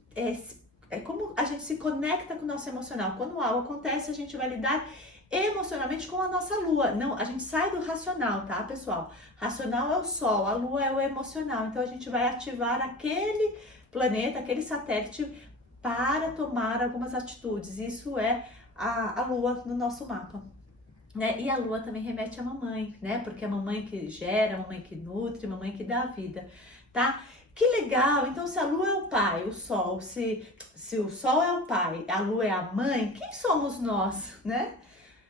se conecta com o nosso emocional. Quando algo acontece, a gente vai lidar emocionalmente com a nossa Lua. Não, a gente sai do racional, tá, pessoal? Racional é o Sol, a Lua é o emocional. Então, a gente vai ativar aquele planeta, aquele satélite para tomar algumas atitudes. Isso é a Lua no nosso mapa, né? E a Lua também remete à mamãe, né? Porque é a mamãe que gera, a mamãe que nutre, a mamãe que dá a vida, tá? Que legal! Então, se a Lua é o pai, o Sol, se o Sol é o pai, a Lua é a mãe, quem somos nós, né?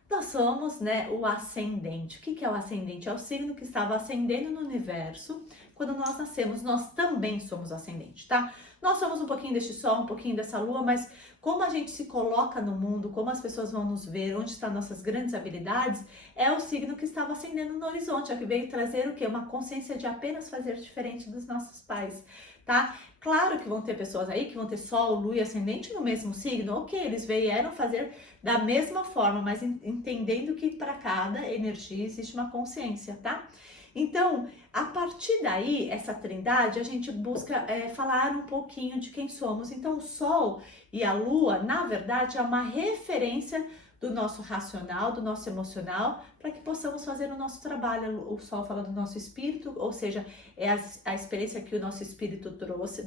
Nós somos, né, o ascendente. O que é o ascendente? É o signo que estava ascendendo no universo. Quando nós nascemos, nós também somos ascendente, tá? Nós somos um pouquinho deste Sol, um pouquinho dessa Lua, mas como a gente se coloca no mundo, como as pessoas vão nos ver, onde estão nossas grandes habilidades, é o signo que estava ascendendo no horizonte, é que veio trazer o quê? Uma consciência de apenas fazer diferente dos nossos pais, tá? Claro que vão ter pessoas aí que vão ter Sol, Lua e Ascendente no mesmo signo, ok, eles vieram fazer da mesma forma, mas entendendo que para cada energia existe uma consciência, tá? Então, a partir daí, essa trindade, a gente busca falar um pouquinho de quem somos. Então, o Sol e a Lua, na verdade, é uma referência do nosso racional, do nosso emocional, para que possamos fazer o nosso trabalho. O Sol fala do nosso espírito, ou seja, é a experiência que o nosso espírito trouxe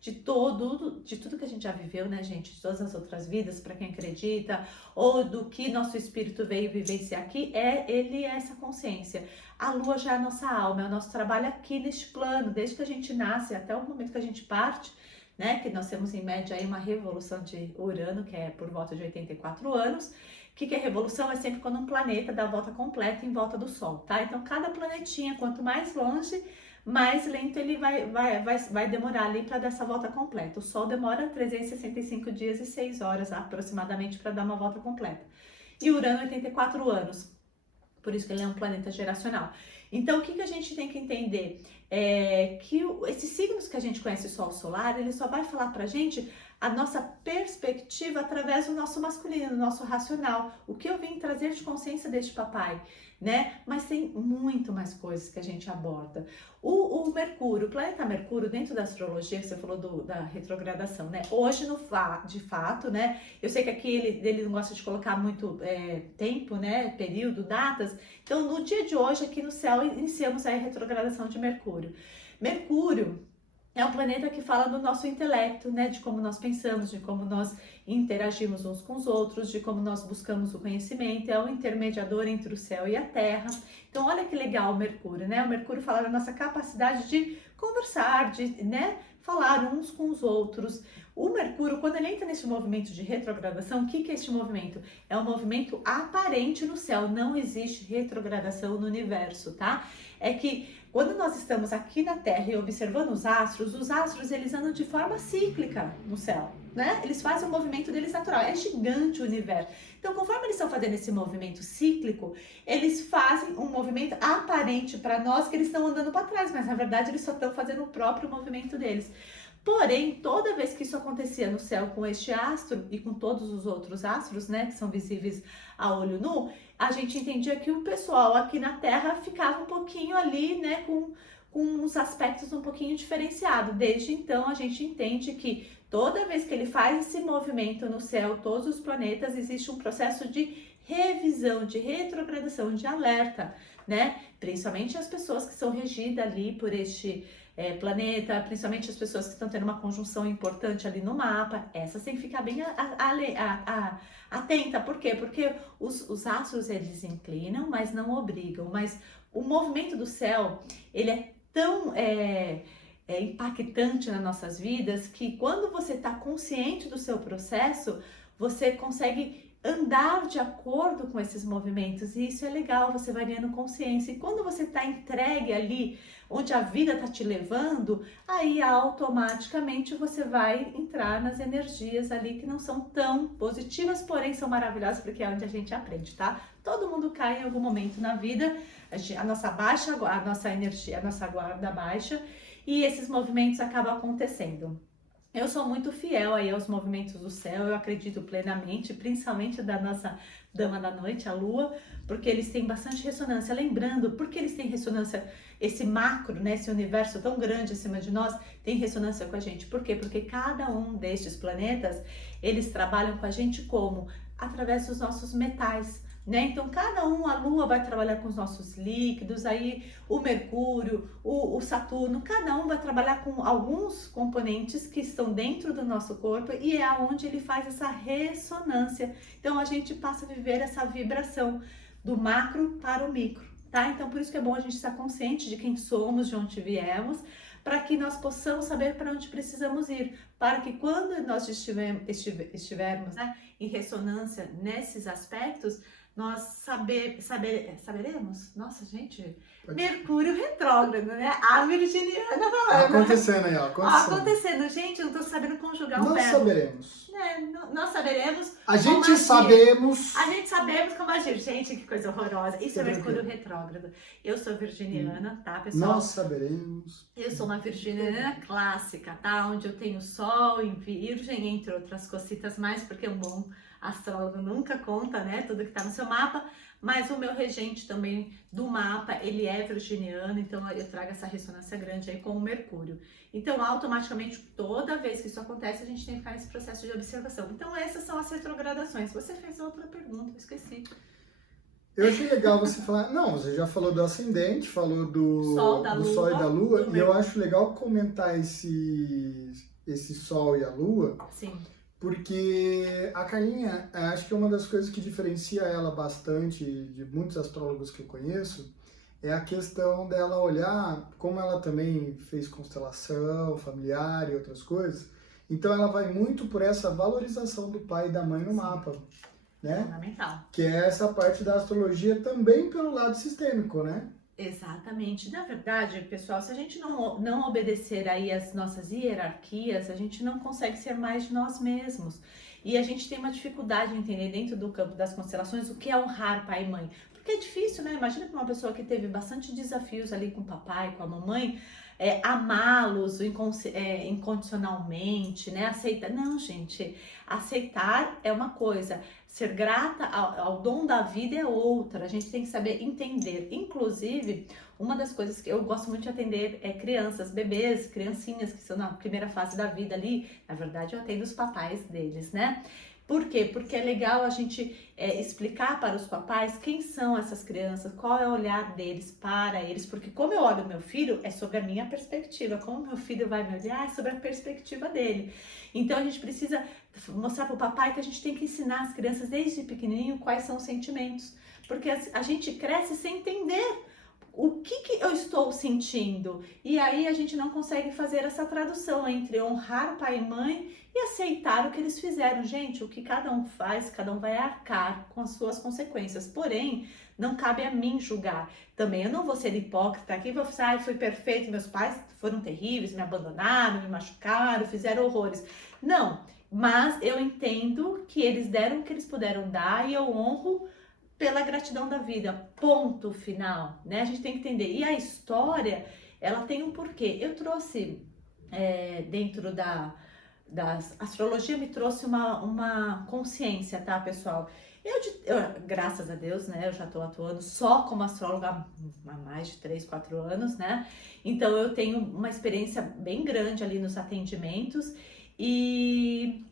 de tudo que a gente já viveu, né, gente, de todas as outras vidas, para quem acredita, ou do que nosso espírito veio vivenciar aqui, ele é essa consciência. A Lua já é a nossa alma, é o nosso trabalho aqui neste plano, desde que a gente nasce até o momento que a gente parte, né, que nós temos em média aí uma revolução de Urano, que é por volta de 84 anos. O que é revolução? É sempre quando um planeta dá a volta completa em volta do Sol, tá? Então, cada planetinha, quanto mais longe, mais lento ele vai demorar ali para dar essa volta completa. O Sol demora 365 dias e 6 horas aproximadamente para dar uma volta completa. E Urano, 84 anos. Por isso que ele é um planeta geracional. Então, o que a gente tem que entender? É que esses signos que a gente conhece, Sol solar, ele só vai falar pra gente a nossa perspectiva através do nosso masculino, do nosso racional. O que eu vim trazer de consciência deste papai, né? Mas tem muito mais coisas que a gente aborda. O Mercúrio, o planeta Mercúrio, dentro da astrologia, você falou da retrogradação, né? Hoje, de fato, né? Eu sei que aqui ele não gosta de colocar muito tempo, né? Período, datas. Então, no dia de hoje, aqui no céu, iniciamos a retrogradação de Mercúrio. Mercúrio é um planeta que fala do nosso intelecto, né? De como nós pensamos, de como nós interagimos uns com os outros, de como nós buscamos o conhecimento. É o intermediador entre o céu e a terra. Então, olha que legal o Mercúrio, né? O Mercúrio fala da nossa capacidade de conversar, de, né, falar uns com os outros. O Mercúrio, quando ele entra nesse movimento de retrogradação, o que é este movimento? É um movimento aparente no céu, não existe retrogradação no universo, tá? É que quando nós estamos aqui na Terra e observando os astros eles andam de forma cíclica no céu, né? Eles fazem o movimento deles natural, é gigante o universo. Então, conforme eles estão fazendo esse movimento cíclico, eles fazem um movimento aparente para nós que eles estão andando para trás, mas na verdade eles só estão fazendo o próprio movimento deles. Porém, toda vez que isso acontecia no céu com este astro e com todos os outros astros, né, que são visíveis a olho nu, a gente entendia que o pessoal aqui na Terra ficava um pouquinho ali, né, com uns aspectos um pouquinho diferenciados. Desde então, a gente entende que toda vez que ele faz esse movimento no céu, todos os planetas, existe um processo de revisão, de retrogradação, de alerta, né? Principalmente as pessoas que são regidas ali por este planeta, principalmente as pessoas que estão tendo uma conjunção importante ali no mapa, essas tem que ficar bem atenta. Por quê? Porque os astros, eles inclinam, mas não obrigam. Mas o movimento do céu, ele é tão impactante nas nossas vidas que quando você está consciente do seu processo, você consegue andar de acordo com esses movimentos, e isso é legal, você vai ganhando consciência. E quando você está entregue ali, onde a vida está te levando, aí automaticamente você vai entrar nas energias ali que não são tão positivas, porém são maravilhosas, porque é onde a gente aprende, tá? Todo mundo cai em algum momento na vida, a nossa energia, a nossa guarda baixa, e esses movimentos acabam acontecendo. Eu sou muito fiel aí aos movimentos do céu, eu acredito plenamente, principalmente da nossa Dama da Noite, a Lua, porque eles têm bastante ressonância. Lembrando, porque eles têm ressonância, esse macro, né, esse universo tão grande acima de nós, tem ressonância com a gente. Por quê? Porque cada um destes planetas, eles trabalham com a gente como? Através dos nossos metais, né? Então, cada um, a Lua vai trabalhar com os nossos líquidos, aí o Mercúrio, o Saturno, cada um vai trabalhar com alguns componentes que estão dentro do nosso corpo e é onde ele faz essa ressonância. Então, a gente passa a viver essa vibração do macro para o micro, tá? Então, por isso que é bom a gente estar consciente de quem somos, de onde viemos, para que nós possamos saber para onde precisamos ir, para que quando nós estivermos, né, em ressonância nesses aspectos, nós saberemos, nossa gente, Mercúrio retrógrado, né? A virginiana falando. Acontecendo aí, ó. Acontecendo. Gente, eu não tô sabendo conjugar um verbo. Nós saberemos. Nós saberemos. A gente sabemos. A gente sabemos como agir. Gente, que coisa horrorosa. Isso é Mercúrio retrógrado. Eu sou virginiana, tá, pessoal? Nós saberemos. Eu sou uma virginiana clássica, tá? Onde eu tenho Sol em Virgem, entre outras cositas mais, porque um bom astrólogo nunca conta, né, tudo que tá no seu seu mapa, mas o meu regente também do mapa, ele é virginiano, então eu trago essa ressonância grande aí com o Mercúrio. Então, automaticamente, toda vez que isso acontece, a gente tem que ficar nesse processo de observação. Então, essas são as retrogradações. Você fez outra pergunta, eu esqueci. Eu achei legal você falar, não, você já falou do ascendente, falou do Sol, da do Lua, Sol e da Lua, do e eu acho legal comentar esse Sol e a Lua, Sim. porque a Carlinha, acho que uma das coisas que diferencia ela bastante de muitos astrólogos que eu conheço, é a questão dela olhar, como ela também fez constelação familiar e outras coisas, então ela vai muito por essa valorização do pai e da mãe no mapa, né? Fundamental. Que é essa parte da astrologia também pelo lado sistêmico, né? Exatamente. Na verdade, pessoal, se a gente não obedecer aí as nossas hierarquias, a gente não consegue ser mais de nós mesmos. E a gente tem uma dificuldade em entender dentro do campo das constelações o que é honrar pai e mãe. Porque é difícil, né? Imagina para uma pessoa que teve bastante desafios ali com o papai, com a mamãe, amá-los incondicionalmente, né? Aceitar. Não, gente, aceitar é uma coisa, ser grata ao dom da vida é outra. A gente tem que saber entender. Inclusive, uma das coisas que eu gosto muito de atender é crianças, bebês, criancinhas que são na primeira fase da vida ali. Na verdade, eu atendo os papais deles, né? Por quê? Porque é legal a gente explicar para os papais quem são essas crianças, qual é o olhar deles para eles, porque como eu olho meu filho, é sobre a minha perspectiva, como meu filho vai me olhar, é sobre a perspectiva dele. Então a gente precisa mostrar para o papai que a gente tem que ensinar as crianças desde pequenininho quais são os sentimentos, porque a gente cresce sem entender o que eu estou sentindo, e aí a gente não consegue fazer essa tradução entre honrar pai e mãe e aceitar o que eles fizeram. Gente, o que cada um faz, cada um vai arcar com as suas consequências, porém, não cabe a mim julgar. Também eu não vou ser hipócrita aqui e vou falar, fui perfeito, meus pais foram terríveis, me abandonaram, me machucaram, fizeram horrores. Não, mas eu entendo que eles deram o que eles puderam dar e eu honro pela gratidão da vida, ponto final, né? A gente tem que entender. E a história, ela tem um porquê. Eu trouxe, dentro da astrologia, me trouxe uma consciência, tá, pessoal? Graças a Deus, né, eu já tô atuando só como astróloga há mais de 3, 4 anos, né? Então, eu tenho uma experiência bem grande ali nos atendimentos e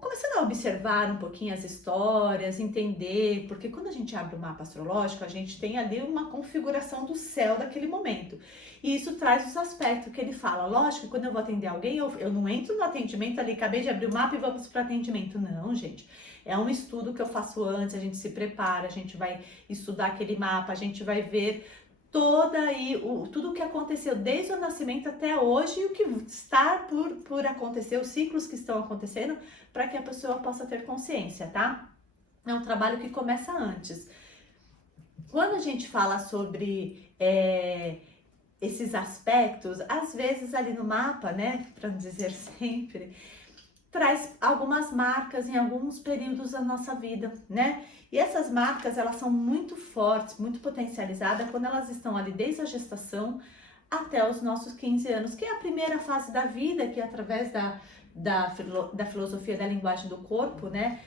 começando a observar um pouquinho as histórias, entender, porque quando a gente abre o mapa astrológico, a gente tem ali uma configuração do céu daquele momento. E isso traz os aspectos que ele fala. Lógico que quando eu vou atender alguém, eu não entro no atendimento ali, acabei de abrir o mapa e vamos para o atendimento. Não, gente. É um estudo que eu faço antes, a gente se prepara, a gente vai estudar aquele mapa, a gente vai ver tudo o que aconteceu desde o nascimento até hoje e o que está por acontecer, os ciclos que estão acontecendo, para que a pessoa possa ter consciência, tá? É um trabalho que começa antes. Quando a gente fala sobre esses aspectos, às vezes ali no mapa, né, para não dizer sempre, traz algumas marcas em alguns períodos da nossa vida, né? E essas marcas, elas são muito fortes, muito potencializadas quando elas estão ali desde a gestação até os nossos 15 anos, que é a primeira fase da vida, que é através da filosofia da linguagem do corpo, né?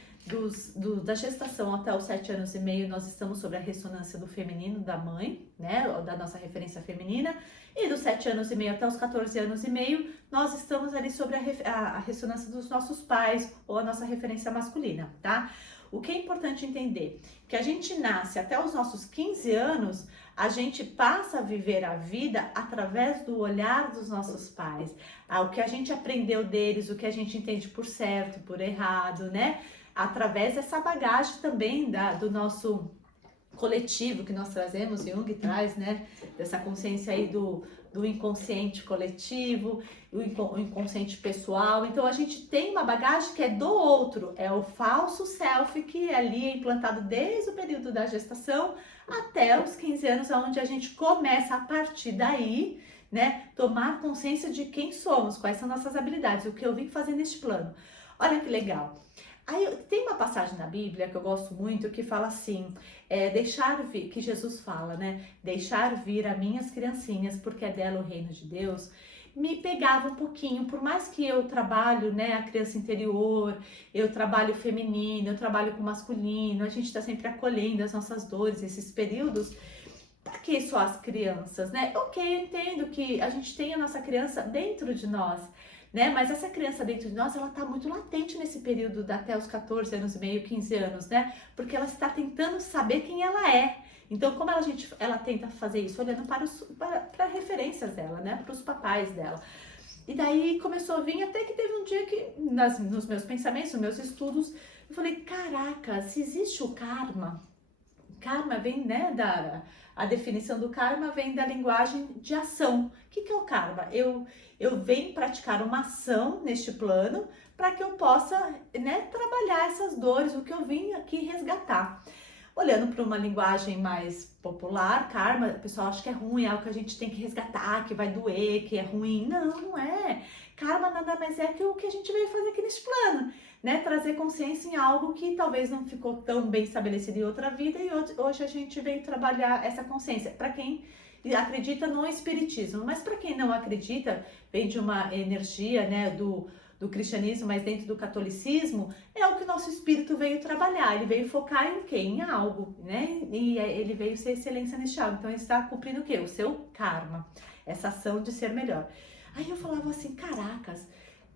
Da gestação até os 7 anos e meio, nós estamos sobre a ressonância do feminino, da mãe, né? Da nossa referência feminina. E dos 7 anos e meio até os 14 anos e meio, nós estamos ali sobre a ressonância dos nossos pais ou a nossa referência masculina, tá? O que é importante entender? Que a gente nasce até os nossos 15 anos, a gente passa a viver a vida através do olhar dos nossos pais. O que a gente aprendeu deles, o que a gente entende por certo, por errado, né? Através dessa bagagem também do nosso coletivo que nós trazemos, Jung traz, né? Dessa consciência aí do inconsciente coletivo, o inconsciente pessoal. Então a gente tem uma bagagem que é do outro, é o falso self que ali é implantado desde o período da gestação até os 15 anos, onde a gente começa a partir daí, né, tomar consciência de quem somos, quais são nossas habilidades, o que eu vim fazer neste plano. Olha que legal. Aí tem uma passagem na Bíblia que eu gosto muito que fala assim, deixar vir, que Jesus fala, né? Deixar vir a minhas criancinhas, porque é dela o reino de Deus. me pegava um pouquinho, por mais que eu trabalho, né, a criança interior, eu trabalho feminino, eu trabalho com masculino, a gente está sempre acolhendo as nossas dores, esses períodos. Por que só as crianças, né? Ok, eu entendo que a gente tem a nossa criança dentro de nós, né? Mas essa criança dentro de nós, ela tá muito latente nesse período até os 14 anos e meio, 15 anos, né? Porque ela está tentando saber quem ela é. Então, como ela tenta fazer isso? Olhando para referências dela, né? Para os papais dela. E daí começou a vir, até que teve um dia que, nos meus pensamentos, nos meus estudos, eu falei, caraca, se existe o karma vem, né, a definição do karma vem da linguagem de ação. O que é o karma? Eu venho praticar uma ação neste plano para que eu possa, né, trabalhar essas dores, o que eu vim aqui resgatar. Olhando para uma linguagem mais popular, karma, o pessoal acha que é ruim, é algo que a gente tem que resgatar, que vai doer, que é ruim. Não, não é. Karma nada mais é que o que a gente veio fazer aqui nesse plano, né? Trazer consciência em algo que talvez não ficou tão bem estabelecido em outra vida e hoje a gente veio trabalhar essa consciência. Para quem acredita no espiritismo, mas para quem não acredita, vem de uma energia, né, do cristianismo, mas dentro do catolicismo, é o que o nosso espírito veio trabalhar. Ele veio focar em quê? Em algo, né? E ele veio ser excelência neste algo. Então ele está cumprindo o quê? O seu karma, essa ação de ser melhor. Aí eu falava assim, caracas,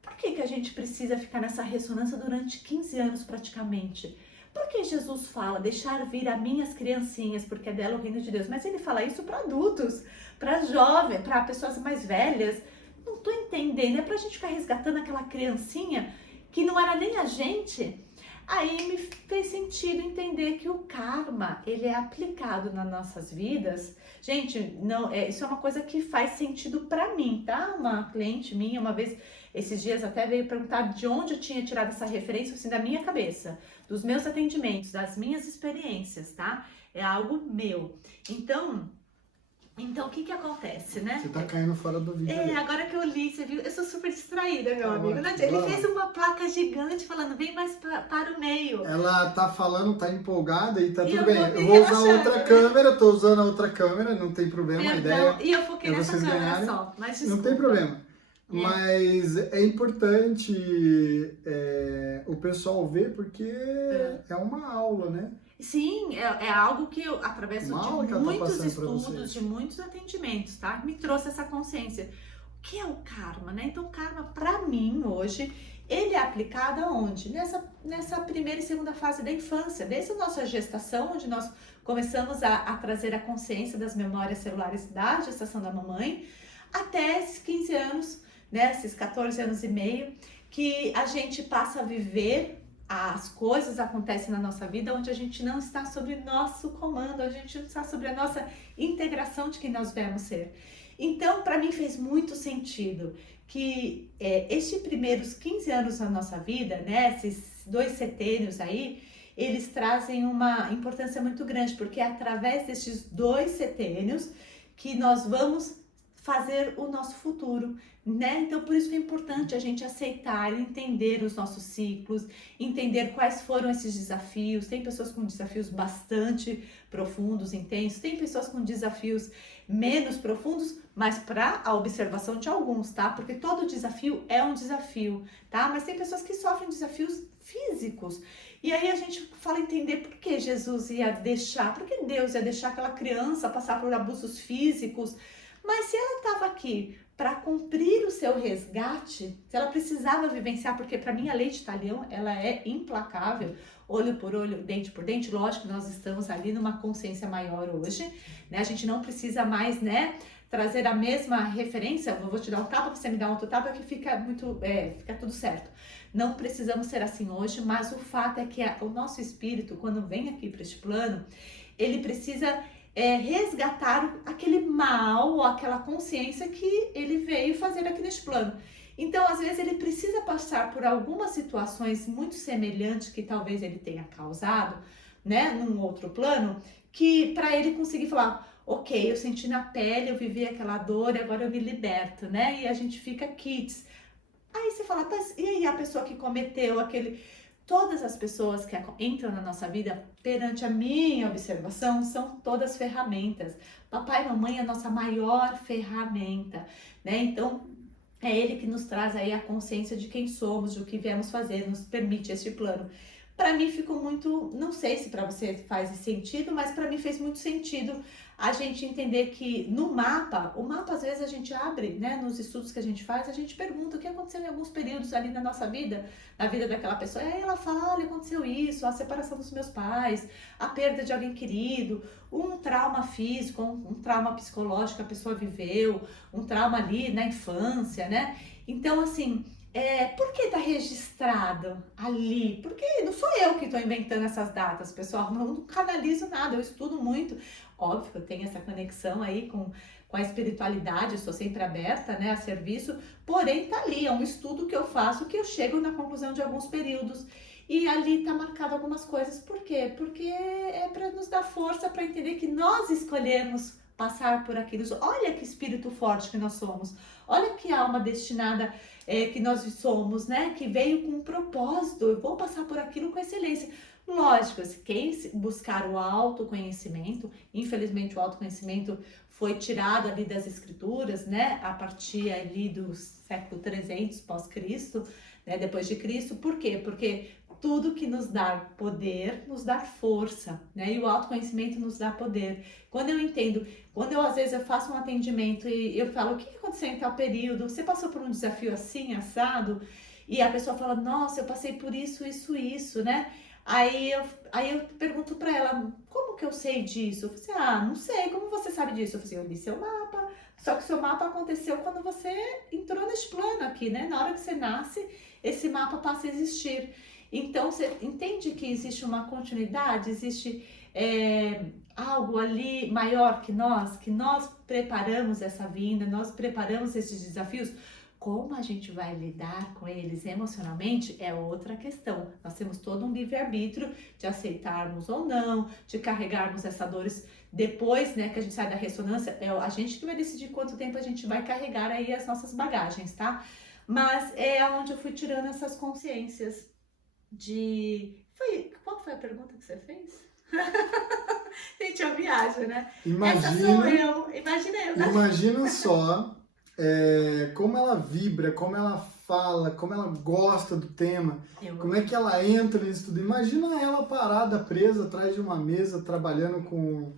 por que a gente precisa ficar nessa ressonância durante 15 anos praticamente? Por que Jesus fala, deixar vir a minhas criancinhas, porque é dela o reino de Deus? Mas ele fala isso para adultos, para jovens, para pessoas mais velhas. Não tô entendendo, é pra gente ficar resgatando aquela criancinha que não era nem a gente. Aí me fez sentido entender que o karma, ele é aplicado nas nossas vidas. Gente, não, isso é uma coisa que faz sentido pra mim, tá? Uma cliente minha, uma vez, esses dias até veio perguntar de onde eu tinha tirado essa referência, assim, da minha cabeça, dos meus atendimentos, das minhas experiências, tá? É algo meu. Então, o que acontece, né? Você tá caindo fora do vídeo. Agora que eu li, você viu? Eu sou super distraída, meu amigo. Ele fez uma placa gigante falando, vem mais para o meio. Ela tá falando, tá empolgada e tá tudo bem. Eu vou usar outra câmera, tô usando a outra câmera, não tem problema, a ideia. E eu foquei nessa câmera ganharem. Só, mas desculpa. Não tem problema. Mas é importante o pessoal ver, porque é uma aula, né? Sim, é algo que eu, através de muitos estudos, de muitos atendimentos, tá? Me trouxe essa consciência. O que é o karma, né? Então, o karma, pra mim, hoje, ele é aplicado aonde? Nessa primeira e segunda fase da infância, desde a nossa gestação, onde nós começamos a trazer a consciência das memórias celulares da gestação da mamãe, até esses 15 anos, né? Esses 14 anos e meio, que a gente passa a viver. As coisas acontecem na nossa vida onde a gente não está sob nosso comando, onde a gente não está sobre a nossa integração de quem nós viemos ser. Então, para mim fez muito sentido que estes primeiros 15 anos da nossa vida, né, esses 2 setênios aí, eles trazem uma importância muito grande, porque é através destes 2 setênios que nós vamos fazer o nosso futuro, né? Então, por isso que é importante a gente aceitar, entender os nossos ciclos, entender quais foram esses desafios. Tem pessoas com desafios bastante profundos, intensos, tem pessoas com desafios menos profundos, mas para a observação de alguns, tá? Porque todo desafio é um desafio, tá? Mas tem pessoas que sofrem desafios físicos. E aí a gente fala entender por que Jesus ia deixar, por que Deus ia deixar aquela criança passar por abusos físicos. Mas se ela estava aqui para cumprir o seu resgate, se ela precisava vivenciar, porque para mim a lei de Talião, ela é implacável, olho por olho, dente por dente, lógico que nós estamos ali numa consciência maior hoje, né? A gente não precisa mais, né, trazer a mesma referência, eu vou te dar um tapa, você me dá outro tapa, que fica fica tudo certo. Não precisamos ser assim hoje, mas o fato é que o nosso espírito, quando vem aqui para este plano, ele precisa resgatar aquele mal ou aquela consciência que ele veio fazer aqui neste plano. Então, às vezes, ele precisa passar por algumas situações muito semelhantes que talvez ele tenha causado, né, num outro plano, que para ele conseguir falar, ok, eu senti na pele, eu vivi aquela dor e agora eu me liberto, né? E a gente fica kits. Aí você fala, e aí a pessoa que cometeu aquele... Todas as pessoas que entram na nossa vida, perante a minha observação, são todas ferramentas. Papai e mamãe é a nossa maior ferramenta, né? Então, É ele que nos traz aí a consciência de quem somos, de o que viemos fazer, nos permite este plano. Para mim ficou muito, não sei se para você faz sentido, mas para mim fez muito sentido a gente entender que no mapa, o mapa às vezes a gente abre, né, nos estudos que a gente faz, a gente pergunta o que aconteceu em alguns períodos ali na nossa vida, na vida daquela pessoa, e aí ela fala, olha, aconteceu isso, a separação dos meus pais, a perda de alguém querido, um trauma físico, um trauma psicológico que a pessoa viveu, um trauma ali na infância, né? Então, assim, por que está registrado ali? Porque não sou eu que estou inventando essas datas, pessoal. Não canalizo nada, eu estudo muito. Óbvio que eu tenho essa conexão aí com a espiritualidade, eu sou sempre aberta, né, a serviço. Porém, tá ali, é um estudo que eu faço que eu chego na conclusão de alguns períodos. E ali tá marcado algumas coisas. Por quê? Porque é para nos dar força para entender que nós escolhemos passar por aquilo. Olha que espírito forte que nós somos. Olha que alma destinada que nós somos, né? Que veio com um propósito. Eu vou passar por aquilo com excelência. Lógico, quem buscar o autoconhecimento, infelizmente o autoconhecimento foi tirado ali das escrituras, né? A partir ali do século 300 pós-Cristo, né? Depois de Cristo. Por quê? Porque tudo que nos dá poder, nos dá força, né? E o autoconhecimento nos dá poder. Quando eu entendo, quando eu às vezes eu faço um atendimento e eu falo, o que aconteceu em tal período? Você passou por um desafio assim, assado? E a pessoa fala, nossa, eu passei por isso, né? Aí eu pergunto pra ela, como que eu sei disso? Eu falei assim, não sei, como você sabe disso? Eu falei assim, eu li seu mapa, só que seu mapa aconteceu quando você entrou neste plano aqui, né? Na hora que você nasce, esse mapa passa a existir. Então, você entende que existe uma continuidade, existe algo ali maior que nós preparamos essa vinda, nós preparamos esses desafios. Como a gente vai lidar com eles emocionalmente é outra questão. Nós temos todo um livre-arbítrio de aceitarmos ou não, de carregarmos essas dores depois, né, que a gente sai da ressonância. É a gente que vai decidir quanto tempo a gente vai carregar aí as nossas bagagens, tá? Mas é onde eu fui tirando essas consciências Qual foi a pergunta que você fez? Gente, eu viajo, né? Essa sou eu. Imagina só como ela vibra, como ela fala, como ela gosta do tema, como é que ela entra nisso tudo. Imagina ela parada, presa atrás de uma mesa, trabalhando com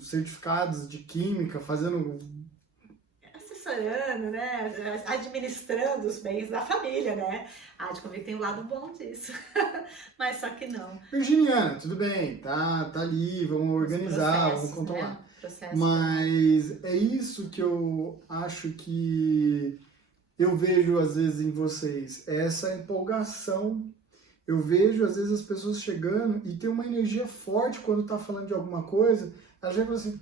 certificados de química, fazendo... assessorando, né? Administrando os bens da família, né? De comigo tem um lado bom disso. Mas só que não. Virginiana, tudo bem, tá ali, vamos organizar, vamos controlar. Né? Mas é isso que eu acho que eu vejo às vezes em vocês, essa empolgação. Eu vejo às vezes as pessoas chegando e tem uma energia forte quando tá falando de alguma coisa, ela já fala assim,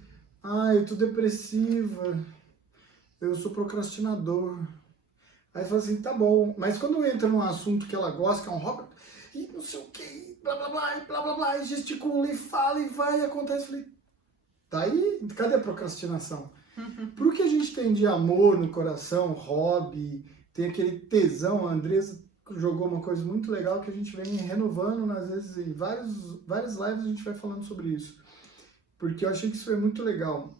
eu tô depressiva, eu sou procrastinador. Aí fala assim, tá bom, mas quando entra num assunto que ela gosta, que é um hobby, e não sei o que, blá blá blá, e blá blá blá, e gesticula e fala e vai e acontece, eu falei, tá aí? Cadê a procrastinação? Por que a gente tem de amor no coração, hobby, tem aquele tesão, a Andresa jogou uma coisa muito legal que a gente vem renovando, às vezes em várias lives a gente vai falando sobre isso. Porque eu achei que isso é muito legal.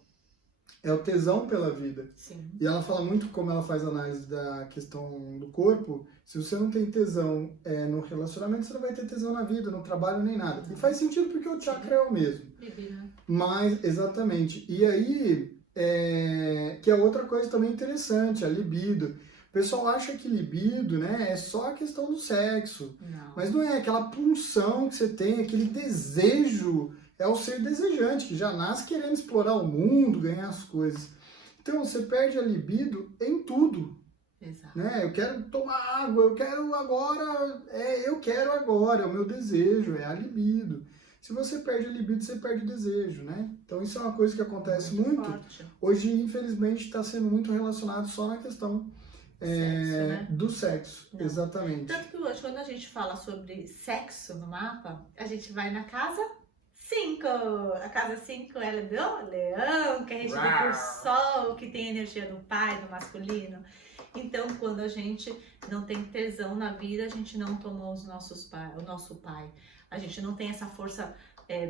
É o tesão pela vida. Sim. E ela fala muito como ela faz análise da questão do corpo. Se você não tem tesão no relacionamento, você não vai ter tesão na vida, no trabalho, nem nada. E faz sentido porque o chakra é o mesmo. Mas, exatamente. E aí, que é outra coisa também interessante, a libido. O pessoal acha que libido, né, é só a questão do sexo. Não. Mas não é aquela pulsão que você tem, aquele desejo... É o ser desejante, que já nasce querendo explorar o mundo, ganhar as coisas. Então, você perde a libido em tudo. Exato. Né? Eu quero tomar água, eu quero agora, é o meu desejo, é a libido. Se você perde a libido, você perde o desejo, né? Então, isso é uma coisa que acontece muito. Forte. Hoje, infelizmente, está sendo muito relacionado só na questão sexo, né? do sexo. Não. Exatamente. Tanto que hoje, quando a gente fala sobre sexo no mapa, a gente vai na casa 5, a casa 5 ela é do leão, que a gente vê por sol, que tem energia do pai, do masculino. Então, quando a gente não tem tesão na vida, a gente não tomou o nosso pai. A gente não tem essa força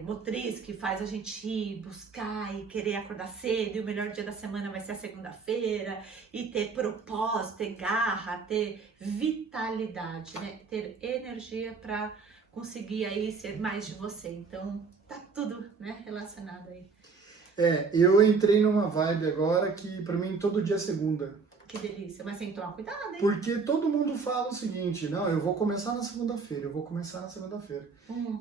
motriz que faz a gente ir buscar e querer acordar cedo, e o melhor dia da semana vai ser a segunda-feira, e ter propósito, ter garra, ter vitalidade, né? Ter energia para conseguir aí ser mais de você. Então, tá tudo, né, relacionado aí. Eu entrei numa vibe agora que pra mim todo dia é segunda. Que delícia, mas tem que tomar cuidado, hein? Porque todo mundo fala o seguinte, não, eu vou começar na segunda-feira, eu vou começar na segunda-feira.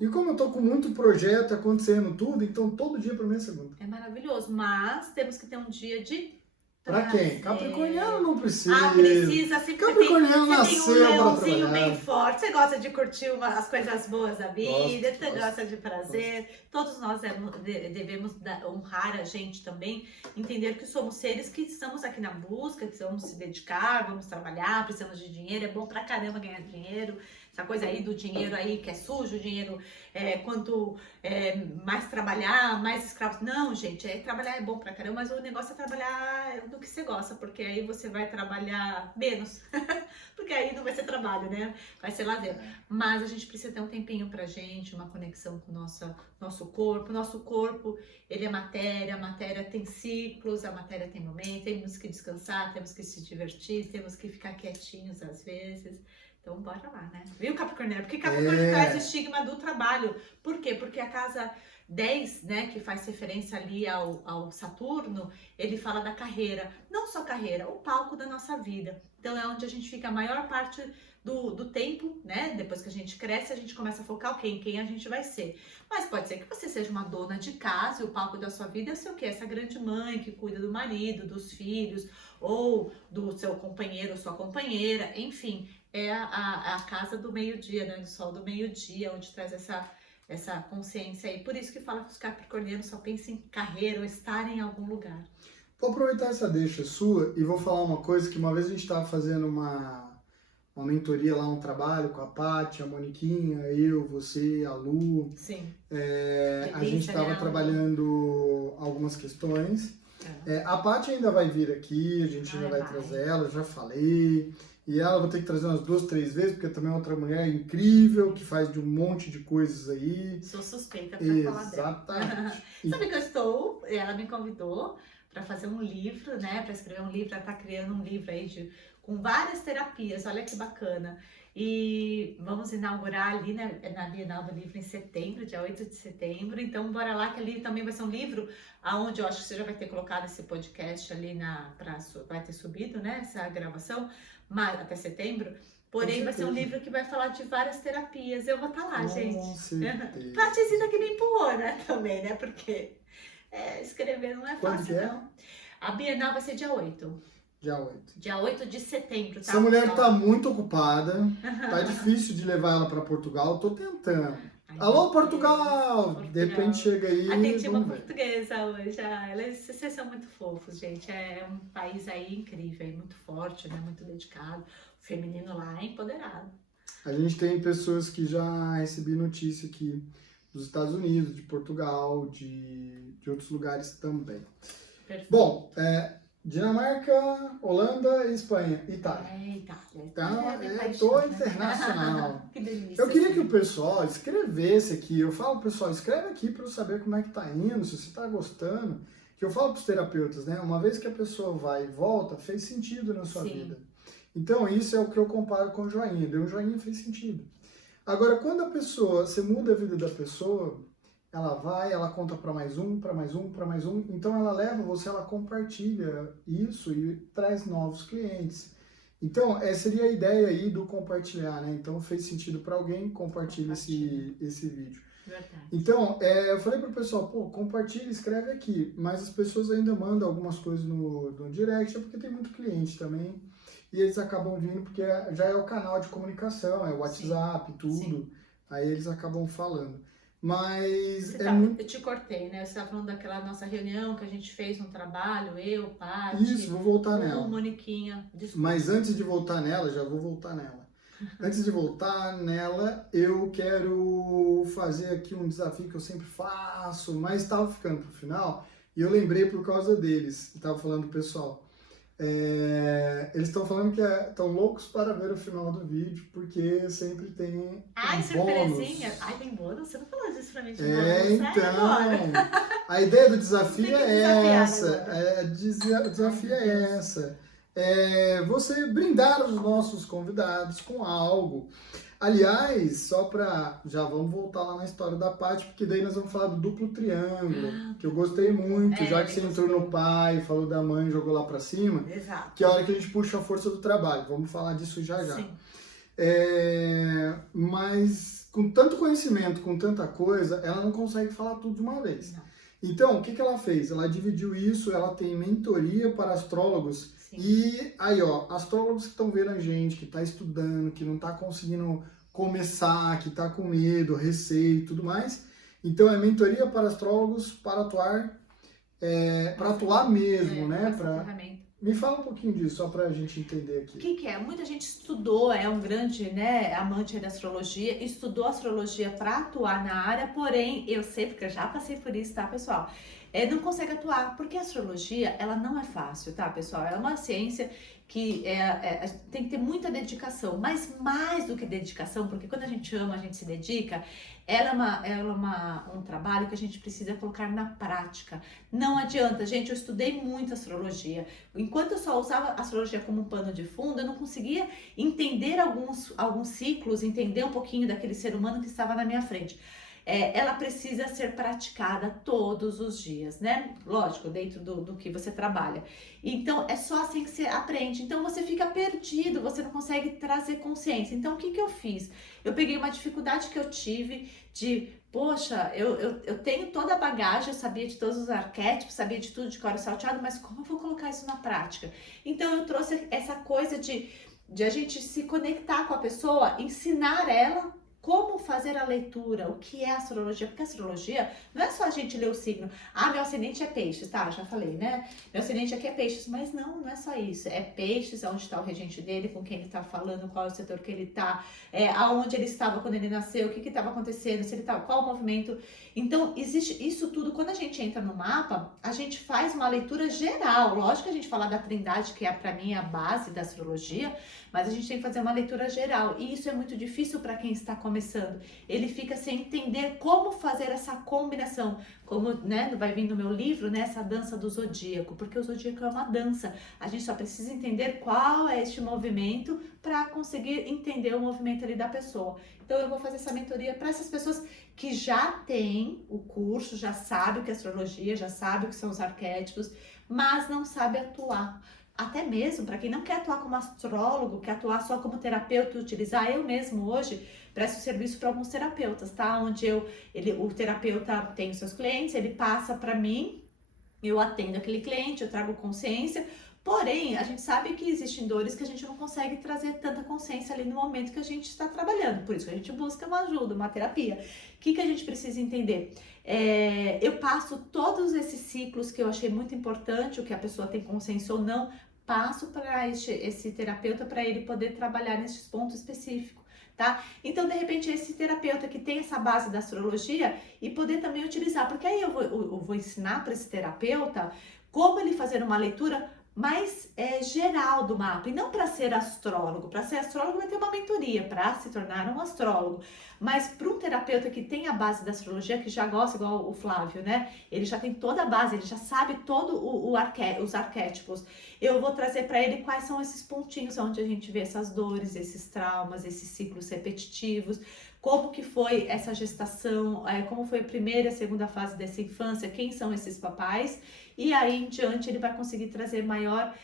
E como eu tô com muito projeto acontecendo tudo, então todo dia pra mim é segunda. É maravilhoso, mas temos que ter um dia de Pra quem? Capricorniano não precisa. Precisa, sempre Capricorniano você tem nasceu um pra leãozinho trabalhar. bem forte, você gosta de curtir as coisas boas da vida, Gosto, você gosta de prazer. Todos nós devemos honrar a gente também, entender que somos seres que estamos aqui na busca, que vamos se dedicar, vamos trabalhar, precisamos de dinheiro, é bom pra caramba ganhar dinheiro. Essa coisa aí do dinheiro aí que é sujo, o dinheiro quanto mais trabalhar, mais escravos. Não, gente, trabalhar é bom pra caramba, mas o negócio é trabalhar do que você gosta, porque aí você vai trabalhar menos. Porque aí não vai ser trabalho, né? Vai ser lazer. Mas a gente precisa ter um tempinho pra gente, uma conexão com o nosso corpo. Nosso corpo, ele é matéria, a matéria tem ciclos, a matéria tem momentos, temos que descansar, temos que se divertir, temos que ficar quietinhos às vezes. Então, bora lá, né? Viu, Capricorniano? Porque Capricórnio traz o estigma do trabalho. Por quê? Porque a casa 10, né, que faz referência ali ao Saturno, ele fala da carreira. Não só carreira, o palco da nossa vida. Então, é onde a gente fica a maior parte do tempo, né? Depois que a gente cresce, a gente começa a focar em quem a gente vai ser. Mas pode ser que você seja uma dona de casa e o palco da sua vida é o quê? Essa grande mãe que cuida do marido, dos filhos, ou do seu companheiro, sua companheira, enfim. É a casa do meio-dia, né? Do sol do meio-dia, onde traz essa consciência aí. Por isso que fala que os capricornianos só pensam em carreira ou estar em algum lugar. Vou aproveitar essa deixa sua e vou falar uma coisa que uma vez a gente estava fazendo uma mentoria lá, um trabalho com a Paty, a Moniquinha, eu, você, a Lu. Sim. A gente estava trabalhando algumas questões. A Paty ainda vai vir aqui, a gente ainda vai trazer ela, eu já falei. E ela vou ter que trazer umas 2, 3 vezes, porque também é outra mulher incrível, que faz de um monte de coisas aí. Sou suspeita pra falar dela. Exatamente. Sabe que ela me convidou para fazer um livro, né? Para escrever um livro, ela tá criando um livro aí com várias terapias, olha que bacana. E vamos inaugurar ali na Bienal do Livro em setembro, dia 8 de setembro. Então, bora lá, que ali também vai ser um livro aonde eu acho que você já vai ter colocado esse podcast ali vai ter subido, né? Essa gravação, mas até setembro. Porém, vai ser um livro que vai falar de várias terapias. Eu vou estar lá, gente. Patyzita que me empurrou, né? Também, né? Porque escrever não é fácil, não. A Bienal vai ser dia 8. Dia 8. Dia 8 de setembro, tá? Essa mulher tá muito ocupada, tá difícil de levar ela para Portugal, tô tentando. Alô, Portugal! De repente chega aí. Atendi uma portuguesa hoje. Vocês são muito fofos, gente. É um país aí incrível, muito forte, né? Muito dedicado. O feminino lá é empoderado. A gente tem pessoas que já recebi notícia aqui dos Estados Unidos, de Portugal, de outros lugares também. Perfeito. Bom, Dinamarca, Holanda e Espanha. Itália. Itália. Então, eu tô internacional. Que delícia. Eu queria que o pessoal escrevesse aqui. Eu falo, pessoal, escreve aqui para eu saber como é que tá indo, se você tá gostando. Que eu falo para os terapeutas, né? Uma vez que a pessoa vai e volta, fez sentido na sua vida. Então, isso é o que eu comparo com o joinha. Deu um joinha, fez sentido. Agora, quando a pessoa, você muda a vida da pessoa, ela vai, ela conta para mais um, para mais um, para mais um. Então ela leva você, ela compartilha isso e traz novos clientes. Então seria a ideia aí do compartilhar, né? Então fez sentido para alguém, compartilha esse vídeo. Verdade. Então eu falei pro pessoal, compartilha, escreve aqui. Mas as pessoas ainda mandam algumas coisas no direct, porque tem muito cliente também. E eles acabam vindo porque já é o canal de comunicação, é o WhatsApp, tudo. Sim. Aí eles acabam falando. Mas eu te cortei, né? Você estava falando daquela nossa reunião que a gente fez no trabalho, eu, Paty... Isso, vou voltar nela. Moniquinha, desculpa. Mas antes de voltar nela, já vou voltar nela. Antes de voltar nela, eu quero fazer aqui um desafio que eu sempre faço, mas estava ficando pro final, e eu lembrei por causa deles, estava falando pro pessoal. Eles estão falando que estão loucos para ver o final do vídeo, porque sempre tem Ai, um surpresinha. bônus. Ai, tem bônus? Você não falou disso pra mim de Então, a ideia do desafio Tem que é desafiar essa, agora. o desafio Ai, meu é Deus. essa. Você brindar os nossos convidados com algo. Aliás, já vamos voltar lá na história da Paty, porque daí nós vamos falar do duplo triângulo, que eu gostei muito, já que você ele entrou gostou. no pai, falou da mãe, jogou lá pra cima, Exato. que é a hora que a gente puxa a força do trabalho. Vamos falar disso já já. Sim. Mas com tanto conhecimento, com tanta coisa, ela não consegue falar tudo de uma vez. Não. Então, o que ela fez? Ela dividiu isso, ela tem mentoria para astrólogos. Sim. E aí, ó, astrólogos que estão vendo a gente, que está estudando, que não está conseguindo começar, que está com medo, receio e tudo mais. Então, é mentoria para astrólogos para atuar mesmo, né? Essa ferramenta. Me fala um pouquinho disso, só para a gente entender aqui. O que é? Muita gente estudou, é um grande, né, amante da astrologia, estudou astrologia para atuar na área, porém, eu sei, porque eu já passei por isso, tá, pessoal? Não consegue atuar, porque a astrologia, ela não é fácil, tá, pessoal? Ela é uma ciência que tem que ter muita dedicação, mas mais do que dedicação, porque quando a gente ama, a gente se dedica, ela é um trabalho que a gente precisa colocar na prática. Não adianta, gente, eu estudei muito astrologia. Enquanto eu só usava a astrologia como um pano de fundo, eu não conseguia entender alguns ciclos, entender um pouquinho daquele ser humano que estava na minha frente. Ela precisa ser praticada todos os dias, né? Lógico, dentro do que você trabalha. Então, é só assim que você aprende. Então, você fica perdido, você não consegue trazer consciência. Então, o que eu fiz? Eu peguei uma dificuldade que eu tive de, poxa, eu tenho toda a bagagem, eu sabia de todos os arquétipos, sabia de tudo de cor salteado, mas como eu vou colocar isso na prática? Então, eu trouxe essa coisa de a gente se conectar com a pessoa, ensinar ela como fazer a leitura, o que é astrologia, porque a astrologia não é só a gente ler o signo, meu ascendente é peixes, tá, já falei, né, meu ascendente aqui é peixes, mas não é só isso, é peixes, onde está o regente dele, com quem ele está falando, qual é o setor que ele está, aonde ele estava quando ele nasceu, o que estava acontecendo, se ele tá, qual o movimento. Então existe isso tudo. Quando a gente entra no mapa, a gente faz uma leitura geral, lógico que a gente fala da trindade, que pra mim é a base da astrologia, mas a gente tem que fazer uma leitura geral, e isso é muito difícil para quem está começando. Ele fica sem entender como fazer essa combinação, como, né, vai vir no meu livro, né, essa dança do zodíaco, porque o zodíaco é uma dança. A gente só precisa entender qual é este movimento para conseguir entender o movimento ali da pessoa. Então eu vou fazer essa mentoria para essas pessoas que já têm o curso, já sabem o que é astrologia, já sabem o que são os arquétipos, mas não sabe atuar. Até mesmo para quem não quer atuar como astrólogo, quer atuar só como terapeuta e utilizar, eu mesmo hoje presto serviço para alguns terapeutas, tá? Onde o terapeuta tem os seus clientes, ele passa para mim, eu atendo aquele cliente, eu trago consciência, porém, a gente sabe que existem dores que a gente não consegue trazer tanta consciência ali no momento que a gente está trabalhando, por isso que a gente busca uma ajuda, uma terapia. O que a gente precisa entender? Eu passo todos esses ciclos que eu achei muito importante, o que a pessoa tem consciência ou não, passo para esse terapeuta para ele poder trabalhar nesses pontos específicos, tá? Então, de repente, esse terapeuta que tem essa base da astrologia e poder também utilizar, porque aí eu vou ensinar para esse terapeuta como ele fazer uma leitura mais geral do mapa, e não para ser astrólogo. Para ser astrólogo vai ter uma mentoria para se tornar um astrólogo, mas para um terapeuta que tem a base da astrologia, que já gosta, igual o Flávio, né? Ele já tem toda a base, ele já sabe todo os arquétipos. Eu vou trazer para ele quais são esses pontinhos onde a gente vê essas dores, esses traumas, esses ciclos repetitivos, como que foi essa gestação, como foi a primeira e a segunda fase dessa infância, quem são esses papais, e aí em diante ele vai conseguir trazer maior